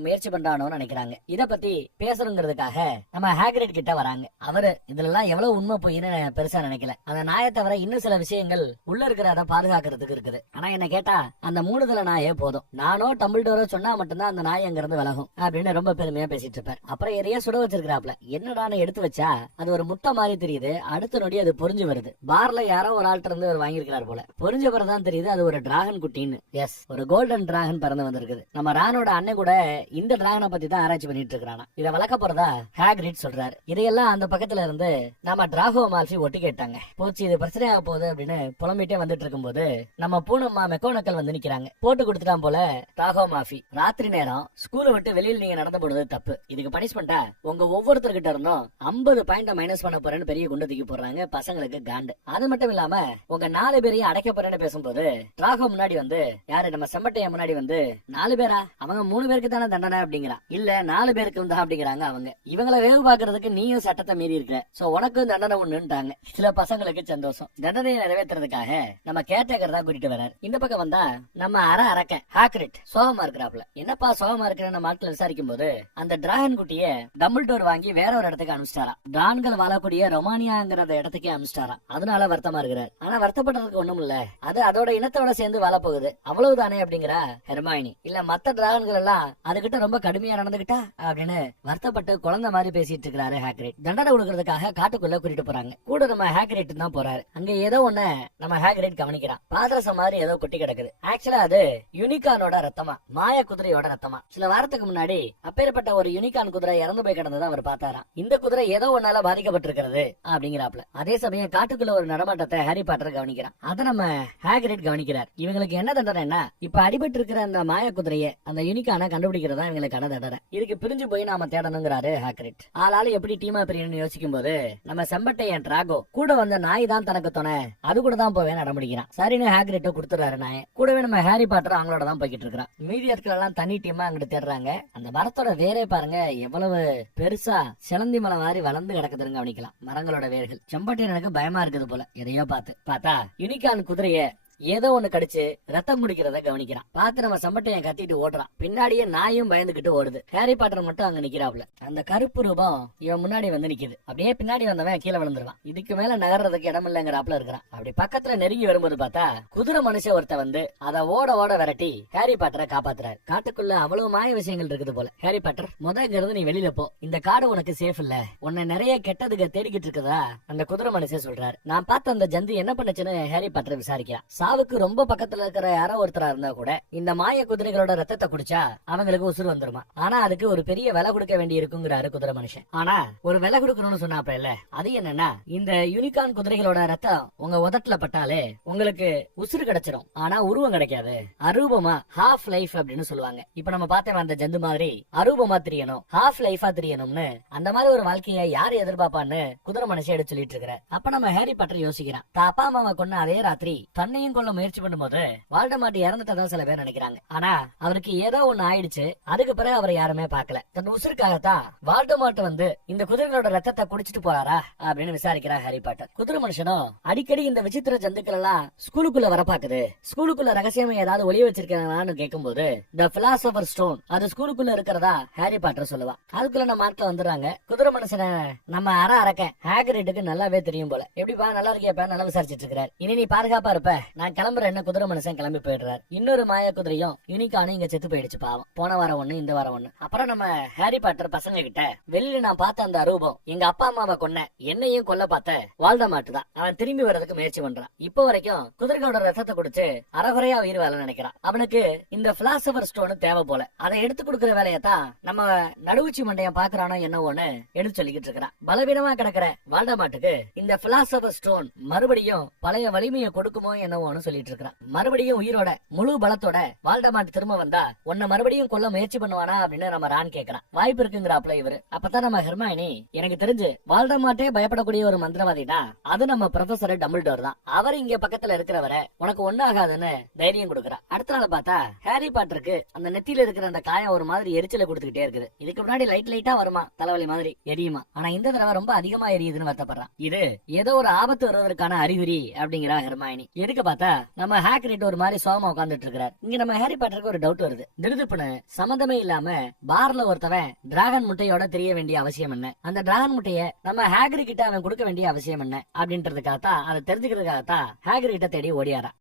முயற்சி பண்றானோன்னு நினைக்கிறாங்க. இத பத்தி பேசணுங்கிறதுக்காக நம்ம ஹாக்ரிட் கிட்ட வராங்க. அவரு இதுல எல்லாம் எவ்வளவு உண்மை போயின்னு பெருசா நினைக்கல. அந்த நாயை தவிர இன்னும் சில விஷயங்கள் உள்ள இருக்கிற அதை பாதுகாக்கிறதுக்கு இருக்குது. ஆனா என்ன கேட்டா அந்த மூணுதல நாயே போதும். நானோ டம்பிள்டோரோ சொன்னா மட்டும்தான் அந்த நாய் அங்க இருந்து விலகும் அப்படின்னு ரொம்ப பெருமையா பேசிட்டு இருப்பார். அப்புறம் எதையா சுட வச்சிருக்காப்ல. என்னடான்னு எடுத்து வச்சா அது ஒரு முட்டை மாதிரி தெரியுது. அடுத்த நொடி அது பொறிஞ்சு வருது. பார்ல யாரோ ஒரு ஆள்கிட்ட இருந்து வாங்கியிருக்கிறார் போல. பொறிஞ்ச பிறதான் தெரியுது அது ஒரு டிராகன் குட்டின்னு. எஸ், ஒரு கோல்டன் டிராகன் பறந்து வந்திருக்குது. நம்ம ரானோட அண்ணன் கூட இந்த டிராகனை பத்தி தான் ஆராய்ச்சி பண்ணிட்டு இருக்கானா. இதை வளர்க்க போறதா ஹாக்ரிட் சொல்றாரு. இதையெல்லாம் அந்த பக்கத்துல இருந்து நம்ம டிராகோ மால்ஃபி ஒட்டி கேட்டாங்க. போச்சு, இது பிரச்சனையாக போகுது அப்படின்னு புலம்பிட்டே வந்துட்டு இருக்கும்போது நம்ம பூனம்மா மெக்கோனக்கல் வந்து நிக்கிறாங்க. போட்டு கொடுத்துட்டான் போல டிராகோ மால்ஃபி. ராத்திரி நேரம் ஸ்கூலை விட்டு வெளியில் நீங்க நடந்து போடுறது தப்பு. இதுக்கு பனிஷ்மெண்டா உங்க ஒவ்வொருத்தர்கிட்ட இருந்தும் 50 பாயிண்ட் மைனஸ் பண்ண போறேன்னு பெரிய குண்டு தூக்கி போடுறாங்க. பசங்களுக்கு காண்டு. அது மட்டும் இல்லாம உங்க 4 பேரையும் அடைக்க போறேன்னு பேசும்போது டிராகோ முன்னாடி வந்து, யாரு நம்ம செம்பட்டைய முன்னாடி வந்து, 4 பேரா, அவங்க 3 பேருக்கு தானே தண்டனை அப்படிங்கிறான். இல்ல 4 பேருக்கு இருந்தா அப்படிங்கிறாங்க அவங்க. இவங்களை வேவு பாக்குறதுக்கு நீயும் சட்டத்தை மீறி இருக்க, சோ உனக்கும் தண்டனை ஒண்ணுட்டாங்க. சில பசங்களுக்கு சந்தோஷம். தண்டனையை நிறைவேற்றுறதுக்காக நம்ம கேட்டகர் தான் கூட்டிட்டு வர்றாரு. இந்த பக்கம் வந்தா நம்ம அரக்க ஹாக்ரிட் சோகமா இருக்கிறாப்ல. என்னப்பா சோகமா இருக்கிற நம்ம ஆட்கள் விசாரிக்கும் போது அந்த டிராகன் குட்டிய டம்பிள்டோர் வாங்கி வேற ஒரு இடத்துக்கு அனுப்பிச்சிட்டாராம். டிரான்கள் வாழக்கூடிய ரொமானியாங்கிற இடத்துக்கே அனுப்பிச்சிட்டாராம். அதனால வருத்தமா இருக்கிறார். ஆனா வருத்தப்படுறதுக்கு ஒண்ணும் இல்ல, அது அதோட இனத்தோட சேர்ந்து வாழ போகுது, அவ்வளவுதானே அப்படிங்கிற ஹெர்மாயினி. இல்ல மத்த டிராகன்கள் எல்லாம் அதுகிட்ட ரொம்ப கடுமையா நடந்துகிட்டா அப்படின்னு வருத்தப்பட்டு குழந்தை மாதிரி பேசிட்டு இருக்கிறாரு ஹாக்ரிட். தண்டனை கொடுக்கறதுக்காக காட்டுக்குள்ள கூட்டிட்டு போறாங்க. கூட நம்ம ஹாக்ரிட் தான் போறாரு. அங்க ஏதோ ஒண்ணு நம்ம ஹாக்ரிட் கவனிக்கிறான். பாதரசம் மாதிரி ஏதோ கொட்டி கிடக்குது. ஆக்சுவலா அது யூனிகானோட ரத்தமா, மாய குதிரையோட ரத்தமா. சில வாரத்துக்கு முன்னாடி அப்பேற்பட்ட ஒரு யூனிகான் குதிரை இறந்து போய் கிடந்ததை அவர் பார்த்தாராம். இந்த குதிரை ஏதோ ஒன்னால பாதிக்கப்பட்டிருக்கிறது அப்படிங்கிறாப்ல. அதே சமயம் காட்டுக்குள்ள ஒரு நடமாட்டத்தை ஹாரி பாட்டர் கவனிக்கிறான். அதை நம்ம ஹாக்ரிட் கவனிக்கிறார். இவங்களுக்கு என்ன தண்டனைன்னா, இப்ப அடிபட்டு இருக்கிற அந்த மாய குதிரையை, அந்த யூனிகான கண்டுபிடிக்கிறதா இவங்களுக்கான தண்டனை. இதுக்கு பிரிஞ்சு போய் நாம தேடணுங்கிறாரு ஹாக்ரிட். ஆளால எப்படி டீமா பிரியணும்னு யோசிக்கும் போது நம்ம செம்பட்டையன் டிராகோ கூட வந்த நாய் தான் தனக்கு துணை, அது கூட தான் போவேன் நடமுடிக்கிறான். சரின்னு ஹாக்ரிட்ட கொடுத்துறாரு நாய. கூடவே நம்ம ஹாரி பாட்டர் அவங்களோட தான் போய்கிட்டு இருக்கிறான். மீதி இடத்துல எல்லாம் தனி டீமா அங்கிட்டு தேடுறாங்க. அந்த மரத்தோட வேரே பாருங்க எவ்வளவு பெருசா சிலந்தி மலை மாதிரி வளர்ந்து கிடக்குதுன்னு கவனிக்கலாம். மரங்களோட வேர்கள். செம்பட்டையனுக்கு பயமா இருக்குது போல. எதையோ பார்த்தா யூனிகான் குதிரைய ஏதோ ஒண்ணு கடிச்சு ரத்தம் குடிக்கிறத கவனிக்கிறான். பார்த்து நம்ம செம்பட்டையன் கத்திட்டு ஓடுறான். பின்னாடியே நாயும் பயந்துகிட்டு ஓடுது. ஹாரி பாட்டர் மட்டும் அங்க நிக்கிறாப்ல. அந்த கருப்பு ரூபம் இவன் முன்னாடி வந்து நிக்குது. அப்படியே பின்னாடி வந்தவன் கீழே விழுந்துருவான். இதுக்கு மேல நகர்றதுக்கு இடம் இல்லங்கிறாப்ல இருக்கிறான். அப்படி பக்கத்துல நெருங்கி வரும்போது பார்த்தா குதிரை மனுஷன் ஒருத்த வந்து அதை ஓட விரட்டி ஹாரி பாட்டரை காப்பாத்துறாரு. காட்டுக்குள்ள அவ்வளவு மாய விஷயங்கள் இருக்குது போல. ஹாரி பாட்டர், முதங்கிறது நீ வெளியில போ, இந்த காடு உனக்கு சேஃப் இல்ல, உன்னை நிறைய கெட்டதுக்கு தேடிக்கிட்டு இருக்குதா அந்த குதிரை மனுஷன் சொல்றாரு. நான் பார்த்த அந்த ஜந்து என்ன பண்ணுச்சுன்னு ஹாரி பாட்டர் விசாரிக்கிறான். சாவுக்கு ரொம்ப பக்கத்துல இருக்கிற யாரோ ஒருத்தரா இருந்தா கூட இந்த மாய குதிரைகளோட ரத்தத்தை குடிச்சா அவங்களுக்கு உசுறு வந்துருமா. ஆனா அதுக்கு ஒரு பெரிய விலை கொடுக்க வேண்டி இருக்குங்கிறாரு குதிரை மனுஷன். ஆனா ஒரு விலை கொடுக்கணும்னு சொன்னாப்ப இல்ல, அது என்னன்னா இந்த யூனிகான் குதிரைகளோட ரத்தம் உங்க உதட்டுல பட்டாலே உங்களுக்கு உசுறு கிடைச்சிரும், ஆனா உருவம் கிடைக்காது, அரூபமா ஹாஃப் லைஃப் அப்படின்னு சொல்லுவாங்க. இப்ப நம்ம பார்த்தோம் அந்த ஜந்து மாதிரி அரூபமா தெரியணும், ஹாஃப் லைஃபா தெரியணும்னு. அந்த மாதிரி ஒரு வாழ்க்கையை யாரு எதிர்பார்ப்பான்னு குதிரை மனுஷன் எடுத்து சொல்லிட்டு இருக்கிற. அப்ப நம்ம ஹாரி பாட்டர் யோசிக்கிறான். அப்பா அம்மாவை கொன்ன அதே ராத்திரி தன்னையும் கொள்ள முயற்சி பண்ணும்போது வால்டமார்ட் இறந்துட்டதா சில பேர் நினைக்கிறாங்க. ஆனா அவருக்கு ஏதோ ஒண்ணு ஆயிடுச்சு. அதுக்கு பிறகு அவரை யாருமே பார்க்கல. தன் உசுருக்காகத்தான் வால்டமார்ட் வந்து இந்த குதிரைகளோட ரத்தத்தை குடிச்சிட்டு போறாரா அப்படின்னு விசாரிக்கிறா ஹாரி பாட்டர். குதிரை மனுஷனும் அடிக்கடி இந்த விசித்திர ஜந்துக்கள் எல்லாம் ஸ்கூலுக்குள்ள வர பாக்குது, ஸ்கூலுக்குள்ள ரகசியமா ஏதாவது ஒளிய வச்சிருக்காங்கன்னு கேட்கும் போது த பிலாசபர் ஸ்டோன் அது ஸ்கூலுக்குள்ள இருக்கிறதா ஹாரி பாட்டர் சொல்லுவா. அதுக்குள்ள நம்ம ஆட்கள் வந்துடுறாங்க. குதிரை மனுஷனை நம்ம அரக்க ஹாக்ரிட்டுக்கு நல்லாவே தெரியும் போல. எப்படிப்பா நல்லா இருக்கியாப்பா, நல்லா விசாரிச்சிட்டு இருக்கிறார். இனி நீ பாதுகாப்பா இருப்ப, நான் கிளம்புற என்ன குதிரை மனுஷன் கிளம்பி போயிடுறாரு. இன்னொரு மாய குதிரையும் யூனிகானும் இங்க செத்து போயிடுச்சு பாவம். போன வாரம் ஒண்ணு, இந்த வாரம் ஒண்ணு. அப்புறம் நம்ம ஹாரி பாட்டர் பசங்க கிட்ட வெளியில நான் பார்த்த அந்த அரூபம் எங்க அப்பா அம்மாவை கொன்ன என்னையும் கொல்ல பார்த்த வால்டமார்ட் தான், அவன் திரும்பி வர்றதுக்கு முயற்சி பண்றான். இப்போ வரைக்கும் குதிரைகளோட ரத்தத்தை குடிச்சு அறகுறையா உயிர் வாழ நினைக்கிறான். அவனுக்கு இந்த பிலாசபர் ஸ்டோன் தேவை போல. அதை எடுத்து கொடுக்கற வேலையத்தான் நம்ம நடுவுச்சி மண்டையன் பாக்குறானோ என்னவோன்னு எடுத்து சொல்லிக்கிட்டு இருக்கிறான். பலவீனமா கிடக்கிற வால்டமார்ட்டுக்கு இந்த பிலாசபர் ஸ்டோன் மறுபடியும் பழைய வலிமையை கொடுக்குமோ என்னவோன்னு சொல்லிட்டு இருக்கிறான். மறுபடியும் உயிரோட முழு பலத்தோட வால்டமார்ட் திரும்ப வந்தா உன்னை மறுபடியும் கொல்ல முயற்சி பண்ணுவானா அப்படின்னு நம்ம ரான் கேக்குறான். வாய்ப்பு இருக்குங்கிறாப்ல இவரு. அப்பதான் நம்ம ஹெர்மாயினி, எனக்கு தெரிஞ்சு வால்டமார்ட்டே பயப்படக்கூடிய ஒரு மந்திரவாதினா அது நம்ம ப்ரொஃபசர் டம்பிள்டோர் தான், அவர் இங்க பக்கத்துல இருக்கிறவரை உனக்கு ஒண்ணு ஆகாதுன்னு தைரியம் கொடுக்குறா. அடுத்த நாள் பார்த்தா ஹாரி பாட்டருக்கு அந்த நெத்தியில இருக்கிற அந்த காயம் ஒரு மாதிரி எரிச்சலை கொடுத்துக்கிட்டே இருக்குது. இதுக்கு முன்னாடி லைட்டா வருமா, தலைவலி மாதிரி எரியுமா, ஆனா இந்த தடவை ரொம்ப அதிகமா எரியுதுன்னு வருத்தப்படுறான். இது ஏதோ ஒரு ஆபத்து வருவதற்கான அறிகுறி அப்படிங்கிறா ஹெர்மாயினி. எதுக்கு பார்த்தா நம்ம ஹாக்ரிட் ஒரு மாதிரி சோகமா உட்கார்ந்துட்டு இருக்கிறார். இங்க நம்ம ஹாரி பாட்டருக்கு ஒரு டவுட் வருது. திடுதுப்புன்னு சம்பந்தமே இல்லாம பார்ல ஒருத்தவன் டிராகன் முட்டையோட தெரிய வேண்டிய அவசியம் என்ன, அந்த டிராகன் முட்டைய நம்ம ஹாக்ரிட் கிட்ட அவன் கொடுக்க வேண்டிய அவசியம் என்ன அப்படின்றதுக்காகத்தான், அதை தெரிஞ்சுக்கிறதுக்காகத்தான் ஹாக்ரிட்ட தேடி ஓடியாரா.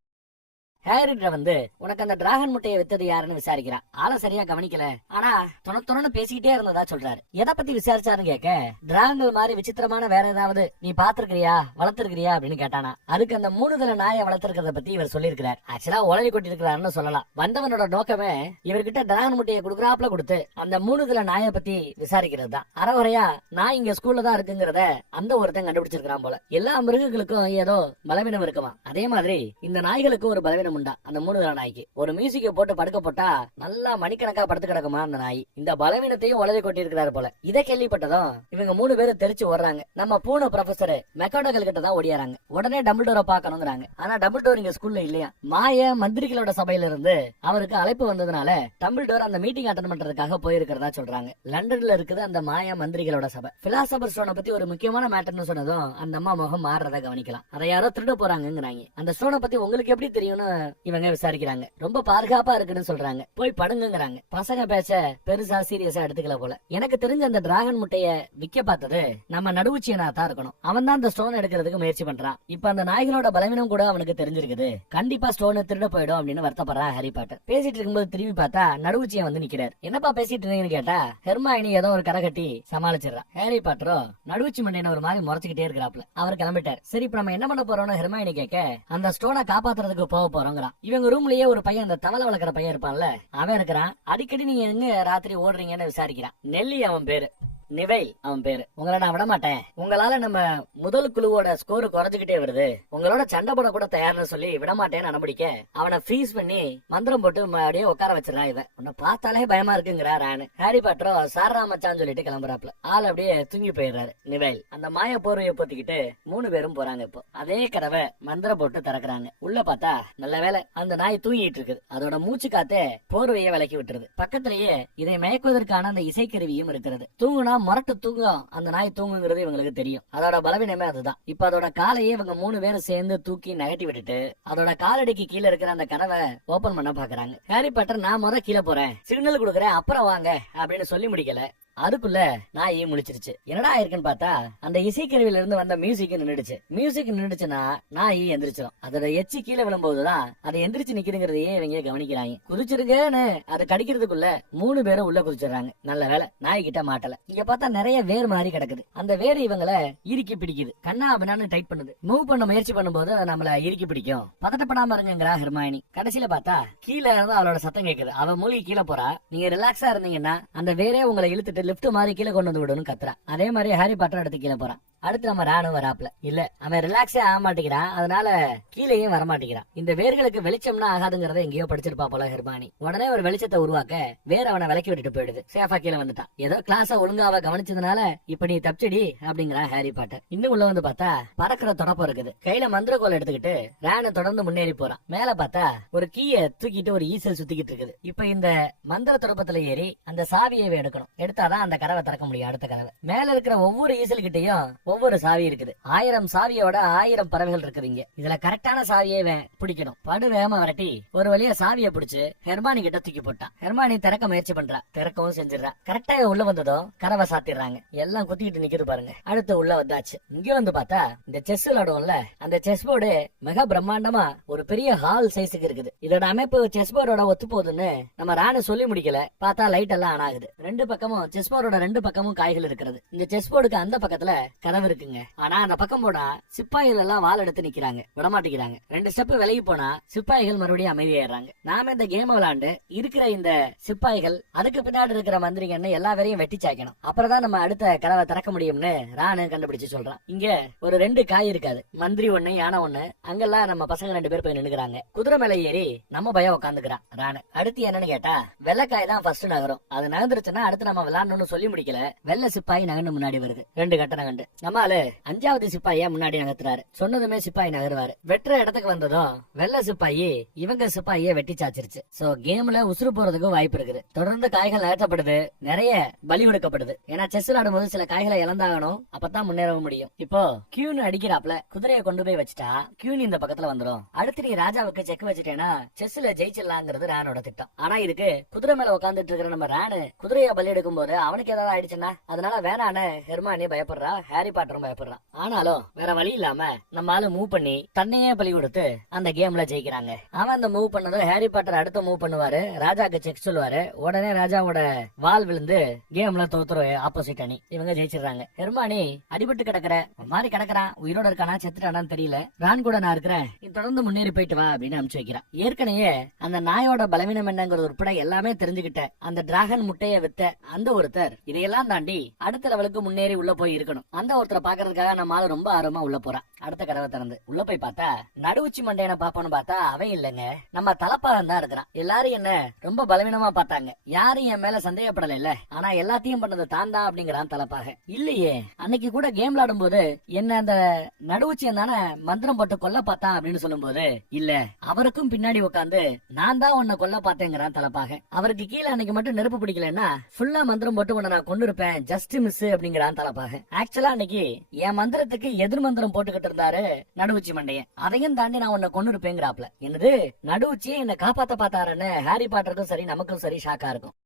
ஹாரிட்ட வந்து உனக்கு அந்த டிராகன் முட்டையை வித்தது யாருன்னு விசாரிக்கிறான். ஆளை சரியா கவனிக்கல, ஆனா தொண பேசிக்கிட்டே இருந்ததா சொல்றாரு. எதை பத்தி விசாரிச்சாருன்னு கேட்க, டிராகன்கள் மாதிரி விசித்திரமான வேற ஏதாவது நீ பாத்துருக்கிறியா, வளர்த்திருக்கிறியா அப்படின்னு கேட்டானா. அதுக்கு அந்த 3 தலை நாயை வளர்த்திருக்கிறத பத்தி இவர் சொல்லியிருக்கிறார். ஆக்சுவலா உளறி கொட்டி இருக்கிறாருன்னு சொல்லலாம். வந்தவனோட நோக்கமே இவர்கிட்ட டிராகன் முட்டையை கொடுக்குறாப்ல கொடுத்து அந்த 3 தலை நாயை பத்தி விசாரிக்கிறது தான். அறவரையா நான் இங்க ஸ்கூல்ல தான் இருக்குங்கிறத அந்த ஒருத்தன் கண்டுபிடிச்சிருக்கான் போல. எல்லா மிருகங்களுக்கும் ஏதோ பலவீனம் இருக்குமா, அதே மாதிரி இந்த நாய்களுக்கும் ஒரு பலவீனம் உண்டா. அந்த 3 தலை நாய்க்கு ஒரு மியூசிக்கை போட்டு படுக்க போட்டா நல்லா மணிக்கணக்கா படுத்து கிடக்குமா அந்த நாய். இந்த பலவீனத்தையும் உளறி கொட்டி இருக்கிறாரு போல. இதை கேள்விப்பட்டதும் இவங்க 3 பேரும் தெரிச்சு ஓடுறாங்க. நம்ம பூனை ப்ரொஃபசர் மெக்காடகல் கிட்ட தான் ஓடியாராங்க. உடனே டம்பிள்டோரை பாக்கணுங்கிறாங்க. ஆனா டம்பிள்டோர் இங்க ஸ்கூல்ல இல்லையா. மாய மந்திரிகளோட சபையில இருந்து அவருக்கு அழைப்பு வந்ததுனால டம்பிள்டோர் அந்த மீட்டிங் அட்டெண்ட் பண்றதுக்காக போயிருக்கிறதா சொல்றாங்க. லண்டன்ல இருக்குது அந்த மாய மந்திரிகளோட சபை. பிலாசபர் ஸ்டோனை பத்தி ஒரு முக்கியமான மேட்டர்னு சொன்னதும் அந்த அம்மா முகம் மாறுறத கவனிக்கலாம். அதை யாரோ திருட போறாங்கிறாங்க. அந்த ஸ்டோனை பத்தி உங்களுக்கு எப்படி தெரியும்னு இவங்க விசாரிக்கிறாங்க. ரொம்ப பாதுகாப்பா இருக்குன்னு சொல்றாங்க. போய் படுங்கிறாங்க. பசங்க பேச பெருசா சீரியஸா எடுத்துக்கல போல. எனக்கு தெரிஞ்ச அந்த டிராகன் முட்டைய விக்க பார்த்தது நம்ம நடுவுச்சியனா தான் இருக்கணும். அவன் தான் அந்த ஸ்டோன் எடுக்கிறதுக்கு முயற்சி பண்றான். இப்ப அந்த நாய்களோட பலவீனம் கூட அவனுக்கு தெரிஞ்சிருக்குது. கண்டிப்பா ஸ்டோனை திருட போயிடும் அப்படின்னு வருத்தப்படுறான் ஹாரி பாட்டர். பேசிட்டு இருக்கும்போது திரும்பி பார்த்தா நடுவுச்சியன் வந்து நிக்கிறார். என்னப்பா பேசிட்டு இருந்தீங்கன்னு கேட்டா ஹெர்மாயினி ஏதோ ஒரு கரை கட்டி சமாளிச்சிடறான். ஹாரி பாட்டரோ நடுவுச்சி மண்டையின ஒரு மாதிரி முறைச்சுக்கிட்டே இருக்கிறாப்ல. அவர் கிளம்பிட்டார். சரி இப்ப நம்ம என்ன பண்ண போறோம்னு ஹெர்மாயினி கேட்க, அந்த ஸ்டோனை காப்பாத்துறதுக்கு போக போறோங்கிறான். இவங்க ரூம்லயே ஒரு பையன், அந்த தவளை வளர்க்குற பையன் இருப்பான்ல, அவன் இருக்கிறான். அடிக்கடி நீங்க எங்க ராத்திரி ஓடுறீங்கன்னு விசாரிக்கிறான். நெல்லி அவன் பேரு, நிவைல் அவன் பேரு. உங்களை நான் விட மாட்டேன். உங்களால நம்ம முதல் குழுவோட ஸ்கோர் குறைஞ்சுக்கிட்டே வருது. உங்களோட சண்டை போட கூட தயார்னு சொல்லி விட மாட்டேன்னு அனுப்பிடிக்க அவனை ஃப்ரீஸ் பண்ணி மந்திரம் போட்டு அப்படியே உட்கார வச்சிடறான். இவன் உன்னை பார்த்தாலே பயமா இருக்குங்கிறா ராணு. ஹாரி பாட்டரோ சாரா மச்சான்னு சொல்லிட்டு கிளம்புறாப்ல. ஆள் அப்படியே தூங்கி போயிடுறாரு நிவைல். அந்த மாய போர்வையை போத்திக்கிட்டு 3 பேரும் போறாங்க. இப்போ அதே கதவை மந்திரம் போட்டு திறக்கிறாங்க. உள்ள பார்த்தா நல்ல வேலை அந்த நாய் தூங்கிட்டு இருக்குது. அதோட மூச்சு காத்தே போர்வையை விலக்கி விட்டுருது. பக்கத்திலேயே இதை மயக்குவதற்கான அந்த இசைக்கருவியும் இருக்கிறது. தூங்குனா முரட்டு தூங்கும் அந்த நாய் தூங்குங்கிறது இவங்களுக்கு தெரியும். அதோட பலவீனமே அதுதான். இப்ப அதோட காலையே இவங்க 3 பேரும் சேர்ந்து தூக்கி நகட்டி விட்டுட்டு அதோட காலடிக்கு கீழே இருக்கிற அந்த கதவை ஓபன் பண்ண பாக்குறாங்க. ஹாரி பாட்டர் நான் முத கீழே போறேன், சிக்னல் கொடுக்குறேன், அப்புறம் வாங்க அப்படின்னு சொல்லி முடிக்கல. அதுக்குள்ள நாய் முழிச்சிருச்சு. என்னடா இருக்குன்னு பார்த்தா அந்த இசைக்கருவில இருந்து வந்த மியூசிக் நின்றுடுச்சு. மியூசிக் நின்றுச்சுன்னா நாய் எந்திரிச்சிடும். அதோட எச்சி கீழே விழும்போதுதான் அதை எந்திரிச்சு நிக்கிறதுங்கிறதையே இவங்க கவனிக்கிறாங்க. குதிச்சிருக்கேன்னு அது கடிக்கிறதுக்குள்ள 3 பேரும் உள்ள குதிச்சிடறாங்க. நல்ல வேலை நாய் கிட்ட மாட்டல. இங்க பார்த்தா நிறைய வேர் மாதிரி கிடக்குது. அந்த வேர் இவங்களை இறுக்கி பிடிக்குது. கண்ணா அப்படின்னான்னு டைட் பண்ணுது. மூவ் பண்ண முயற்சி பண்ணும்போது நம்மள இறுக்கி பிடிக்கும். பதட்டப்படாம இருங்கிறா ஹெர்மாயினி. கடைசியில பார்த்தா கீழே இருந்து அவளோட சத்தம் கேக்குது. அவ மூழ்கி கீழே போறா. நீங்க ரிலாக்ஸா இருந்தீங்கன்னா அந்த வேரே உங்களை இழுத்துட்டு லிப்ட் மாதிரி கீழே கொண்டு வந்து விடுன்னு கத்துறான். அதே மாதிரி ஹாரி பாட்டர் எடுத்து கீழே போறான். அடுத்து நம்ம ராணு வராப்ல. இல்ல அவன் ரிலாக்ஸே ஆக மாட்டேங்கிறான். அதனால கீழேயும் வர மாட்டேங்கிறான். இந்த வேர்களுக்கு வெளிச்சம்னா ஆகாதுங்கிறத எங்கேயோ படிச்சிருப்பா போல ஹெர்மானி. உடனே ஒரு வெளிச்சத்தை உருவாக்க வேற அவனை விலக்கி விட்டுட்டு போயிடுது. சேஃபா கீழே வந்துட்டான். ஏதோ கிளாஸ ஒழுங்காவ கவனிச்சதுனால இப்ப நீ தப்பிச்சடி அப்படிங்கிறான் ஹாரி பாட்டர். இன்னும் உள்ள வந்து பார்த்தா பறக்கிற தொடப்பம் இருக்குது. கையில மந்திரக்கோல் எடுத்துக்கிட்டு ராணு தொடர்ந்து முன்னேறி போறான். மேல பார்த்தா ஒரு கீயை தூக்கிட்டு ஒரு ஈசல் சுத்திக்கிட்டு இருக்குது. இப்ப இந்த மந்திர தொடப்பத்துல ஏறி அந்த சாவியை எடுக்கணும். எடுத்தாதான் அந்த கதவை திறக்க முடியும். அடுத்த கதவை மேல இருக்கிற ஒவ்வொரு ஈசல் கிட்டையும் ஒவ்வொரு சாவி இருக்குது. 1000 சாவியோட 1000 பறவைகள் இருக்குதுங்க. இதுல கரெக்டான சாவியை பிடிக்கணும். படு வேகமா வரட்டி ஒரு வழியா சாவியை பிடிச்சு ஹெர்மானி கிட்ட தூக்கி போட்டான். ஹெர்மானி திறக்க முயற்சி பண்றா. திறக்கவும் செஞ்சிடறா. கரெக்டா உள்ள வந்ததும் கதவை சாத்திடுறாங்க. எல்லாம் குத்திக்கிட்டு நிக்குது பாருங்க. அடுத்து உள்ள வந்தாச்சு. இங்க வந்து பார்த்தா இந்த செஸ் விளையாடுவோம்ல, அந்த செஸ் போர்டு மிக பிரம்மாண்டமா ஒரு பெரிய ஹால் சைஸுக்கு இருக்குது. இதோட அமைப்பு செஸ் போர்டோட ஒத்து போகுதுன்னு நம்ம ராணு சொல்லி முடிக்கல. பார்த்தா லைட் எல்லாம் ஆன் ஆகுது. 2 பக்கமும் செஸ் போர்டோட 2 பக்கமும் காய்கள் இருக்கிறது. இந்த செஸ் போர்டுக்கு அந்த பக்கத்துல கதவு இருக்குங்க. ஆனா அந்த பக்கம் போனா சிப்பாய்கள் எல்லாம் வாள் எடுத்து நிக்கிறாங்க. விடமாட்டேங்கிறாங்க. 2 ஸ்டெப் விலகி போனா சிப்பாய்கள் மறுபடியும் அமைதியாயிடுறாங்க. நாம இந்த கேம் விளையாண்டு இருக்கிற இந்த சிப்பாய்கள் அதுக்கு பின்னாடி இருக்கிற மந்திரிகன்னு எல்லா வேறையும் வெட்டி சாய்க்கணும். அப்புறம் தான் நம்ம அடுத்த கதவை திறக்க முடியும்னு ராணு கண்டுபிடிச்சு சொல்றான். இங்க ஒரு 2 காய் இருக்காது. மந்திரி 1, யானை 1. அங்கெல்லாம் நம்ம பசங்க 2 பேர் போய் நின்னுக்கிறாங்க. குதிரை மேல ஏறி நம்ம பயம் உட்காந்துக்கிறான் ராணு. அடுத்து என்னன்னு கேட்டா வெள்ளைக்காய் தான் ஃபர்ஸ்ட் நகரும். அது நகர்ந்துருச்சுன்னா அடுத்து நம்ம விளையாடணும்னு சொல்லி முடிக்கல. வெள்ளை சிப்பாய் நகர்ந்து முன்னாடி வருது. 2 கட்ட நகண்டு நம்மால 5வது சிப்பாய முன்னாடி நகர்த்துறாரு. சொன்னதுமே சிப்பாய் நகருவாரு. வெற்ற இடத்துக்கு வந்ததும் வெள்ள சிப்பாயி இவங்க சிப்பாயை வெட்டி சாச்சிருச்சு. சோ கேம்ல உசுறு போறதுக்கும் வாய்ப்பு இருக்குது. தொடர்ந்து காய்கள் நகர்த்தப்படுது. நிறைய பலி கொடுக்கப்படுது. ஏன்னா செஸ் விளையாடும் சில காய்களை இழந்தாகணும். அப்பதான் முன்னேறவும் முடியும். இப்போ கியூன் அடிக்கிறாப்ல குதிரையை கொண்டு போய் வச்சுட்டா கியூன் இந்த பக்கத்துல வந்துடும். அடுத்து நீ ராஜாவுக்கு செக் வச்சுட்டேன்னா செஸ்ல ஜெயிச்சிடலாங்கிறது ரானோட திட்டம். ஆனா இதுக்கு குதிரை மேல உட்காந்துட்டு இருக்கிற நம்ம ராணு குதிரையை பலி எடுக்கும் போது அவனுக்கு ஏதாவது ஆயிடுச்சுன்னா அதனால வேணான்னு ஹெர்மானி பயப்படுறா. ஹாரி பாட்டரும் பயப்படுறான். ஆனாலும் வேற வழி இல்லாம நம்ம ஆளு மூவ் பண்ணி தன்னையே பலி கொடுத்து அந்த கேம்ல ஜெயிக்கிறாங்க. அவன் அந்த மூவ் பண்ணதும் ஹாரி பாட்டர் அடுத்த மூவ் பண்ணுவாரு, ராஜாக்கு செக் சொல்லுவாரு. உடனே ராஜாவோட வால் விழுந்து கேம்ல தோத்துரு ஆப்போசிட் அணி. இவங்க ஜெயிச்சிடுறாங்க. ஹெர்மானி அடிபட்டு கிடக்குற மாதிரி கிடக்குறான், உயிரோட இருக்கானா செத்துட்டானான்னு தெரியல, ரான் கூட நான் இருக்கிறேன், தொடர்ந்து முன்னேறி போயிட்டு வா அப்படின்னு அனுப்பிச்சு வைக்கிறான். ஏற்கனவே அந்த நாயோட பலவீனம் என்னங்கிறது உட்பட எல்லாமே தெரிஞ்சுக்கிட்ட அந்த டிராகன் முட்டையை வித்த அந்த ஒருத்தர் இதையெல்லாம் தாண்டி அடுத்த லெவலுக்கு முன்னேறி உள்ள போய் இருக்கணும். அந்த ஒருத்தரை பாக்குறதுக்காக நம்ம ஆளு ரொம்ப ஆர்வமா உள்ள போறான். அடுத்த கதவை திறந்து உள்ள போய் பார்த்தா நடுவுச்சி மண்டையனை பாப்போன்னு பார்த்தா அவன் இல்லங்க, நம்ம தலப்பாகன் தான் இருக்கிறான். எல்லாரும் என்ன ரொம்ப பலவீனமா பார்த்தாங்க, யாரும் என் மேல சந்தேகப்படல இல்ல, ஆனா எல்லாத்தையும் பண்ணது தான் தான் அப்படிங்கிறான் தலப்பாக. இல்லையே, அன்னைக்கு கூட கேம் விளையாடும் போது என்ன அந்த நடுவுச்சியன் தானே மந்திரம் போட்டு கொல்ல பார்த்தான் அப்படின்னு சொல்லும் போது இல்ல, அவருக்கும் பின்னாடி உட்காந்து நான் தான் உன்னை கொல்ல பார்த்தேங்கிறான் தலப்பாக. அவருக்கு கீழே அன்னைக்கு மட்டும் நெருப்பு பிடிக்கலன்னா ஃபுல்லா மந்திரம் போட்டு உன்னை நான் கொண்டு இருப்பேன், ஜஸ்ட் மிஸ் அப்படிங்கிறான் தலப்பாக. ஆக்சுவலா அன்னைக்கு என் மந்திரத்துக்கு எதிர் மந்திரம் போட்டுக்கிட்டு இருந்தாரு நடுவுச்சி மண்டையன், அதையும் தாண்டி நான் உன்னை கொண்டு இருப்பேங்கிறாப்ல. என்னது நடுவுச்சியே என்ன காப்பாத்த பார்த்தாருன்னு ஹாரி பாட்டருக்கும் சரி நமக்கும் சரி ஷாக்கா இருக்கும்.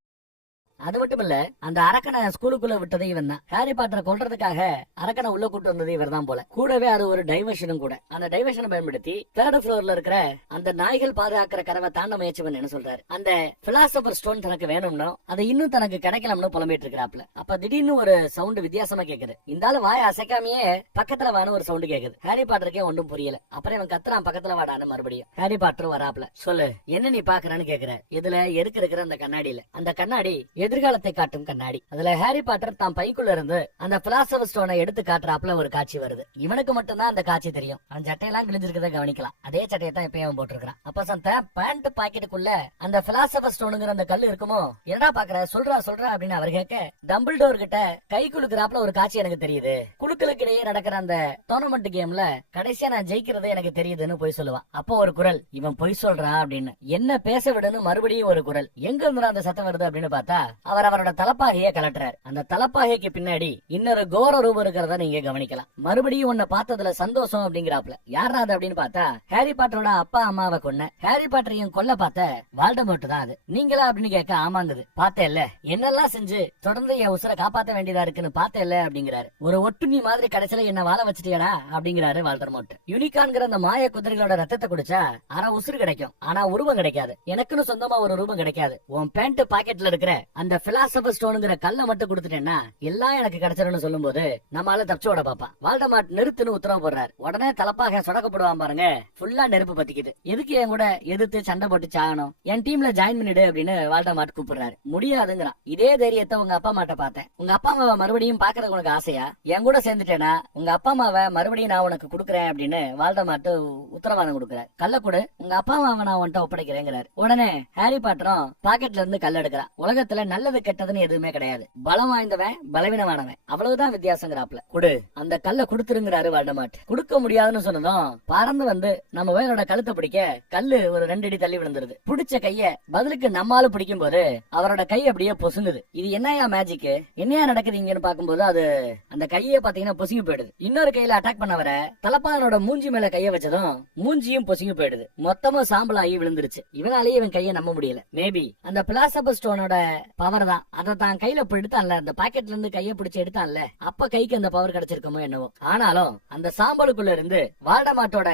அது மட்டும் இல்ல, அந்த அரக்கனை ஸ்கூலுக்குள்ள விட்டதே இவன் தான். ஹாரி பாட்டரை கொல்றதுக்காக அரக்கனை உள்ள கூட்டு வந்தது இவர் தான் போல. கூடவே அது ஒரு டைவர்ஷனும் கூட. அந்த டைவர்ஷனை பயன்படுத்தி 3rd ஃப்ளோர்ல இருக்கிற அந்த நாய்கள் பாதுகாக்கிற கதவை தாண்ட முயற்சி பண்ண என்ன சொல்றாரு. அந்த பிலாசபர் ஸ்டோன் தனக்கு வேணும்னோ அதை இன்னும் தனக்கு கிடைக்கலாம்னு புலம்பிட்டு இருக்கிறாப்ல. அப்ப திடீர்னு ஒரு சவுண்ட் வித்தியாசமா கேக்குது. இந்த ஆளு வாய அசைக்காமையே பக்கத்துல வான ஒரு சவுண்ட் கேக்குது. ஹாரி பாட்டருக்கே ஒன்றும் புரியல. அப்புறம் இவன் கத்துறான் பக்கத்துல வாடான்னு மறுபடியும். ஹாரி பாட்டர் வராப்ல. சொல்லு என்ன நீ பாக்குறான்னு கேக்குற. இதுல எதுக்கு இருக்கிற அந்த கண்ணாடியில, அந்த கண்ணாடி எதிர்காலத்தை காட்டும் கண்ணாடி. அதுல ஹாரி பாட்டர் தான் பைக்குள்ள இருந்து அந்த பிலாசபர் ஸ்டோனை எடுத்து காட்டுறாப்ல ஒரு காட்சி வருது. இவனுக்கு மட்டும்தான் அந்த காட்சி தெரியும். அந்த சட்டையெல்லாம் கிழிஞ்சிருக்கிறத கவனிக்கலாம். அதே சட்டையை தான் இப்ப அவன் போட்டிருக்கான். அப்ப சந்த பேண்ட் பாக்கெட்டுக்குள்ள அந்த பிலாசபர் ஸ்டோனுங்கிற அந்த கல்லு இருக்குமோ, என்னடா பாக்குற, சொல்றா சொல்றா அப்படின்னு அவர் கேட்க டம்பிள்டோர் கிட்ட கை குலுக்குறாப்ல ஒரு காட்சி எனக்கு தெரியுது. குழுக்களுக்கு இடையே நடக்கிற அந்த டோர்னமெண்ட் கேம்ல கடைசியா நான் ஜெயிக்கிறது எனக்கு தெரியுதுன்னு போய் சொல்லுவான். அப்போ ஒரு குரல், இவன் பொய் சொல்றான் அப்படின்னு. என்ன பேச விடுன்னு மறுபடியும் ஒரு குரல். எங்க இருந்து அந்த சத்தம் வருது அப்படின்னு பார்த்தா அவர் அவரோட தலப்பாகையை கலட்டுறாரு. அந்த தலப்பாகைக்கு பின்னாடி இன்னொரு கோர ரூபம் இருக்கிறத நீங்க கவனிக்கலாம். மறுபடியும் உன்னை பார்த்ததுல சந்தோஷம் அப்படிங்கிறாப்ல. யாரா அது அப்படின்னு பார்த்தா ஹாரி பாட்டரோட அப்பா அம்மாவை கொன்ன ஹாரி பாட்டரையும் கொல்ல பார்த்த வால்டமோர்ட் தான் அது. நீங்களா அப்படின்னு கேட்க ஆமாங்குது. பார்த்தேல்ல என்னெல்லாம் செஞ்சு தொடர்ந்து என் உசுரை காப்பாத்த வேண்டியதா இருக்குன்னு பார்த்தேல்ல அப்படிங்கிறாரு. ஒரு ஒட்டுண்ணி மாதிரி கடைசியில என்ன வாழ வச்சுட்டியடா அப்படிங்கிறாரு வால்டமோர்ட். யூனிகான்கிற அந்த மாய குதிரைகளோட ரத்தத்தை குடிச்சா அரை உசுறு கிடைக்கும், ஆனா உருவம் கிடைக்காது. எனக்குன்னு சொந்தமா ஒரு ரூபம் கிடைக்காது. உன் பேண்ட் பாக்கெட்ல இருக்கிற அந்த பிலாசபர் ஸ்டோனுங்கிற கல்ல மட்டும் கொடுத்துட்டேன்னா எல்லாம் எனக்கு கிடைச்சிருன்னு சொல்லும் போது நம்மளால தப்பிச்சோட பாப்பான். வால்டமார்ட் நிறுத்துன்னு உத்தரவு போடுறாரு. உடனே தலப்பாக சொடக்கப்படுவான் பாருங்க. ஃபுல்லா நெருப்பு பத்திக்குது. எதுக்கு என் கூட எதிர்த்து சண்டை போட்டு சாகணும், என் டீம்ல ஜாயின் பண்ணிடு அப்படின்னு வால்டமார்ட் கூப்பிடுறாரு. முடியாதுங்கிறான். இதே தைரியத்தை உங்க அப்பா அம்மாட்ட பார்த்தேன். உங்க அப்பா அம்மாவை மறுபடியும் பாக்குறது உனக்கு ஆசையா? என் கூட சேர்ந்துட்டேனா உங்க அப்பா அம்மாவை மறுபடியும் நான் உனக்கு கொடுக்குறேன் அப்படின்னு வால்டமார்ட் உத்தரவாதம் கொடுக்குறாரு. கல்ல கொடு, உங்க அப்பா அம்மாவை நான் உன்ட்ட ஒப்படைக்கிறேங்கிறாரு. உடனே ஹாரி பாட்டரும் பாக்கெட்ல இருந்து கல் எடுக்கிறான். உலகத்துல நல்லது கெட்டதுன்னு எதுவுமே கிடையாது. பலம் வாய்ந்தவன் பலவீனமானவன் அவ்வளவுதான் வித்தியாசங்கிறாப்ல. குடு, அந்த கல்ல குடுத்துருங்கிறாரு வால்டமார்ட். கொடுக்க முடியாதுன்னு சொன்னதும் பறந்து வந்து நம்ம வேலோட கழுத்தை பிடிக்க கல்லு ஒரு 2 அடி தள்ளி விழுந்துருது. பிடிச்ச கைய பதிலுக்கு நம்மால பிடிக்கும் போது அவரோட கை அப்படியே பொசுங்குது. இது என்னையா மேஜிக், என்னையா நடக்குதுங்கன்னு பாக்கும்போது அது அந்த கையை பாத்தீங்கன்னா பொசுங்கி போயிடுது. இன்னொரு கையில அட்டாக் பண்ண வர தலப்பாகனோட மூஞ்சி மேல கைய வச்சதும் மூஞ்சியும் பொசுங்கி போயிடுது. மொத்தமும் சாம்பலாகி விழுந்துருச்சு. இவனாலேயே இவன் கையை நம்ப முடியல. மேபி அந்த பிலாசபர் ஸ்டோனோட பவர் தான். அதை தான் கையில எடுத்தான்ல, அந்த பாக்கெட்ல இருந்து கைய பிடிச்சு எடுத்தான்ல, அப்ப கைக்கு அந்த பவர் கிடைச்சிருக்குமோ என்னவோ. ஆனாலும் அந்த சாம்பலுக்குள்ள இருந்து வால்டமார்ட்டோட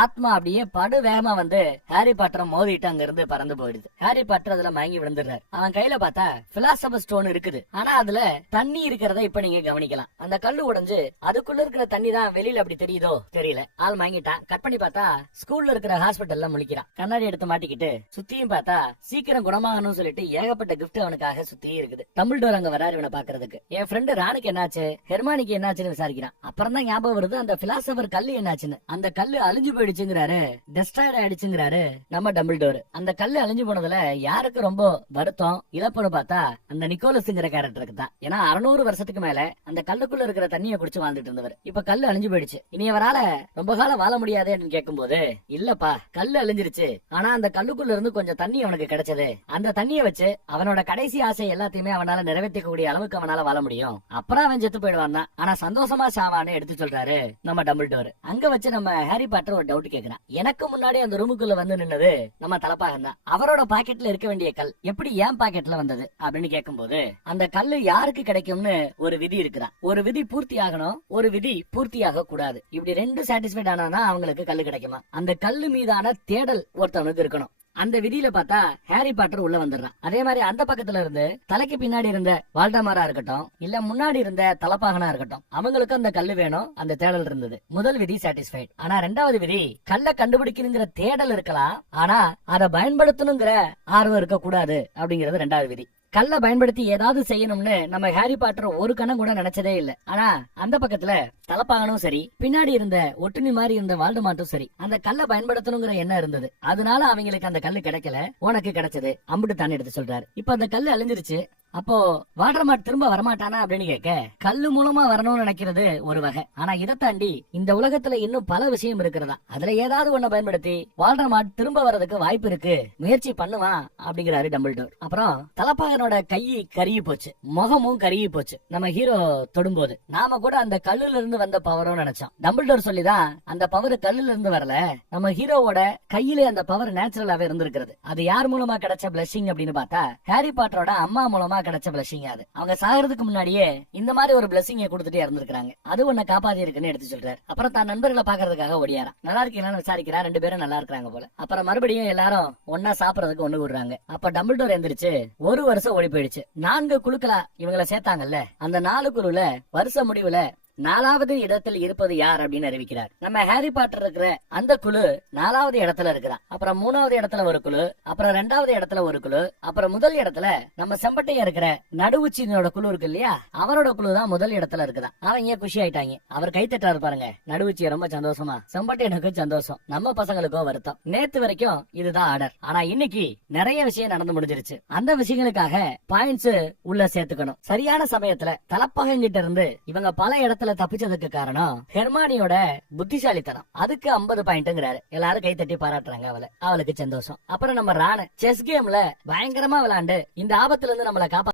ஆத்மா அப்படியே படு வேகமா வந்து ஹாரி பாட்டரை மோதிட்டு அங்க இருந்து பறந்து போயிடுது. ஹாரி பாட்டர் அதுல மயங்கி விழுந்துடுறாரு. அவன் கையில பார்த்தா பிலாசபர் ஸ்டோன் இருக்குது. ஆனா அதுல தண்ணி இருக்கிறத இப்ப நீங்க கவனிக்கலாம். அந்த கல்லு உடைஞ்சு அதுக்குள்ள இருக்கிற தண்ணி தான் வெளியில அப்படி தெரியுதோ தெரியல. ஆள் மயங்கிட்டான். கட் பண்ணி பார்த்தா ஸ்கூல்ல இருக்கிற ஹாஸ்பிட்டல்ல முழிக்கிறான். கண்ணாடி எடுத்து மாட்டிக்கிட்டு சுத்தியும் பார்த்தா சீக்கிரம் குணமாகணும்னு சொல்லிட்டு ஏகப்பட்ட கிஃப்ட் அவனுக்காக சுத்தி இருக்குது. டம்பிள்டோர் அங்க வராரு இவனை பாக்குறதுக்கு. என் ஃப்ரெண்டு ராணுக்கு என்னாச்சு, ஹெர்மானிக்கு என்னாச்சுன்னு விசாரிக்கிறான். அப்புறம் தான் ஞாபகம் வருது அந்த பிலாசபர் கல்லு என்னாச்சுன்னு. அந்த கல்லு அழிஞ்சு போயிடுச்சுங்கிறாரு, டெஸ்ட்ராய்ட் ஆயிடுச்சுங்கிறாரு நம்ம டம்பிள்டோர். அந்த கல்லு அழிஞ்சு போனதுல யாருக்கு ரொம்ப வருத்தம் இழப்புன்னு பார்த்தா அந்த நிக்கோலஸ்ங்கிற கேரக்டருக்கு தான். ஏன்னா 600 வருஷத்துக்கு மேல அந்த கல்லுக்குள்ள இருக்கிற தண்ணியை குடிச்சு வாழ்ந்துட்டு இருந்தவர். இப்ப கல்லு அழிஞ்சு போயிடுச்சு, இனி அவரால ரொம்ப காலம் வாழ முடியாது அப்படின்னு கேட்கும் போது இல்லப்பா கல்லு அழிஞ்சிருச்சு, ஆனா அந்த கல்லுக்குள்ள இருந்து கொஞ்சம் தண்ணி அவனுக்கு கிடைச்சது. அந்த தண்ணியை வச்சு அவனோட கடைசி கடைசி ஆசை எல்லாத்தையுமே அவனால நிறைவேற்றக்கூடிய அளவுக்கு அவனால வாழ முடியும். அப்புறம் அவன் செத்து போயிடுவான் தான், ஆனா சந்தோஷமா சாவான்னு எடுத்து சொல்றாரு நம்ம டம்பிள்டோர். அங்க வச்சு நம்ம ஹாரி பாட்டர் ஒரு டவுட் கேக்குறான். எனக்கு முன்னாடி அந்த ரூமுக்குள்ள வந்து நின்னது நம்ம தலப்பாகன் தான். அவரோட பாக்கெட்ல இருக்க வேண்டிய கல் எப்படி ஏன் பாக்கெட்ல வந்தது அப்படின்னு கேட்கும்போது, அந்த கல்லு யாருக்கு கிடைக்கும்னு ஒரு விதி இருக்குதான். ஒரு விதி பூர்த்தி ஆகணும், ஒரு விதி பூர்த்தி ஆக கூடாது. இப்படி ரெண்டு சாட்டிஸ்பைட் ஆனா அவங்களுக்கு கல்லு கிடைக்குமா. அந்த கல்லு மீதான தேடல் ஒருத்தவனுக்கு இருக்கணும். அந்த விதியில பார்த்தா ஹாரி பாட்டர் உள்ள வந்துடுறான். அதே மாதிரி அந்த பக்கத்துல இருந்து தலைக்கு பின்னாடி இருந்த வால்டமாரா இருக்கட்டும், இல்ல முன்னாடி இருந்த தலப்பாகனா இருக்கட்டும், அவங்களுக்கு அந்த கல்லு வேணும், அந்த தேடல் இருந்தது. முதல் விதி சாட்டிஸ்பைட். ஆனா ரெண்டாவது விதி, கல்ல கண்டுபிடிக்கணுங்கிற தேடல் இருக்கலாம், ஆனா அதை பயன்படுத்தணுங்கிற ஆர்வம் இருக்க கூடாது அப்படிங்கறது ரெண்டாவது விதி. கல்ல பயன்படுத்தி ஏதாவது செய்யணும்னு நம்ம ஹாரி பாட்டர் ஒரு கணம் கூட நினைச்சதே இல்ல. ஆனா அந்த பக்கத்துல தலப்பாகனும் சரி, பின்னாடி இருந்த ஒட்டுணி மாதிரி இருந்த வால்டமார்ட்டும் சரி, அந்த கல்ல பயன்படுத்தணுங்கிற எண்ணம் இருந்தது. அதனால அவங்களுக்கு அந்த கல்லு கிடைக்கல, உனக்கு கிடைச்சது அம்புட்டு தானே எடுத்து சொல்றாரு. இப்ப அந்த கல்லு அழிஞ்சிருச்சு. அப்போ வால்டமார்ட் திரும்ப வரமாட்டானா அப்படின்னு கேட்க, கல்லு மூலமா வரணும்னு நினைக்கிறது ஒரு வகை, ஆனா இதை தாண்டி இந்த உலகத்துல இன்னும் பல விஷயம் இருக்கிறதா. அதுல ஏதாவது ஒண்ண பயன்படுத்தி வால்டமார்ட் திரும்ப வர்றதுக்கு வாய்ப்பு இருக்கு, முயற்சி பண்ணுவான் அப்படிங்கிறாரு டம்பிள்டோர். அப்புறம் தலப்பாகனோட கை கருகி போச்சு, முகமும் கருகி போச்சு. நம்ம ஹீரோ தொடும்போது நாம கூட அந்த கல்லுல இருந்து வந்த பவரும் நினைச்சோம். டம்பிள்டோர் சொல்லிதான் அந்த பவர் கல்லுல இருந்து வரல, நம்ம ஹீரோவோட கையிலே அந்த பவர் நேச்சுரலாவே இருந்திருக்கிறது. அது யார் மூலமா கிடைச்ச பிளஸிங் அப்படின்னு பார்த்தா, ஹாரி பாட்டரோட அம்மா மூலமா கிடைச்ச பிளஸிங். அது அவங்க சாகிறதுக்கு முன்னாடியே இந்த மாதிரி ஒரு பிளஸிங்க கொடுத்துட்டே இருந்திருக்காங்க. அது உன்னை காப்பாத்தி இருக்குன்னு எடுத்து சொல்றாரு. அப்புறம் தான் நண்பர்களை பாக்குறதுக்காக ஓடியாரா. நல்லா இருக்கீங்களான்னு விசாரிக்கிறா. ரெண்டு பேரும் நல்லா இருக்காங்க போல. அப்புறம் மறுபடியும் எல்லாரும் ஒன்னா சாப்பிடறதுக்கு ஒண்ணு கூடுறாங்க. அப்ப டம்பிள்டோர் எந்திரிச்சு, ஒரு வருஷம் ஓடி போயிடுச்சு. 4 குழுக்களா இவங்களை சேர்த்தாங்கல்ல, அந்த 4 குழுல வருஷ முடிவுல 4வது இடத்தில் இருப்பது யார் அப்படின்னு அறிவிக்கிறார். நம்ம ஹாரி பாட்டர் இருக்கிற அந்த குழு 4வது இடத்துல இருக்கிறான். அப்புறம் 3வது இடத்துல ஒரு குழு, அப்புறம் 2வது இடத்துல ஒரு குழு, அப்புறம் முதல் இடத்துல நம்ம செம்பட்டையா இருக்கிற நடுவுச்சியோட குழு இருக்கு இல்லையா, அவரோட குழு தான் முதல் இடத்துல இருக்குதான். அவங்க குஷி ஆயிட்டாங்க. அவர் கைத்தட்டாரு பாருங்க. நடுவுச்சி ரொம்ப சந்தோஷமா, செம்பட்டையனுக்கு சந்தோஷம், நம்ம பசங்களுக்கோ வருத்தம். நேத்து வரைக்கும் இதுதான் ஆர்டர், ஆனா இன்னைக்கு நிறைய விஷயம் நடந்து முடிஞ்சிருச்சு. அந்த விஷயங்களுக்காக பாயிண்ட்ஸ் உள்ள சேர்த்துக்கணும். சரியான சமயத்துல தலப்பாகங்கிட்ட இருந்து இவங்க பல இடத்துல தப்பிச்சதுக்கு காரணம் ஹெர்மானியோட புத்திசாலித்தனம். அதுக்கு 50 பாயிண்ட்ங்கிறாரு. எல்லாரும் கை தட்டி பாராட்டுறாங்க அவளுக்கு சந்தோஷம். அப்புறம் நம்ம ராண செஸ் கேம்ல பயங்கரமா விளையாண்டு இந்த ஆபத்துல இருந்து நம்மளை காப்பா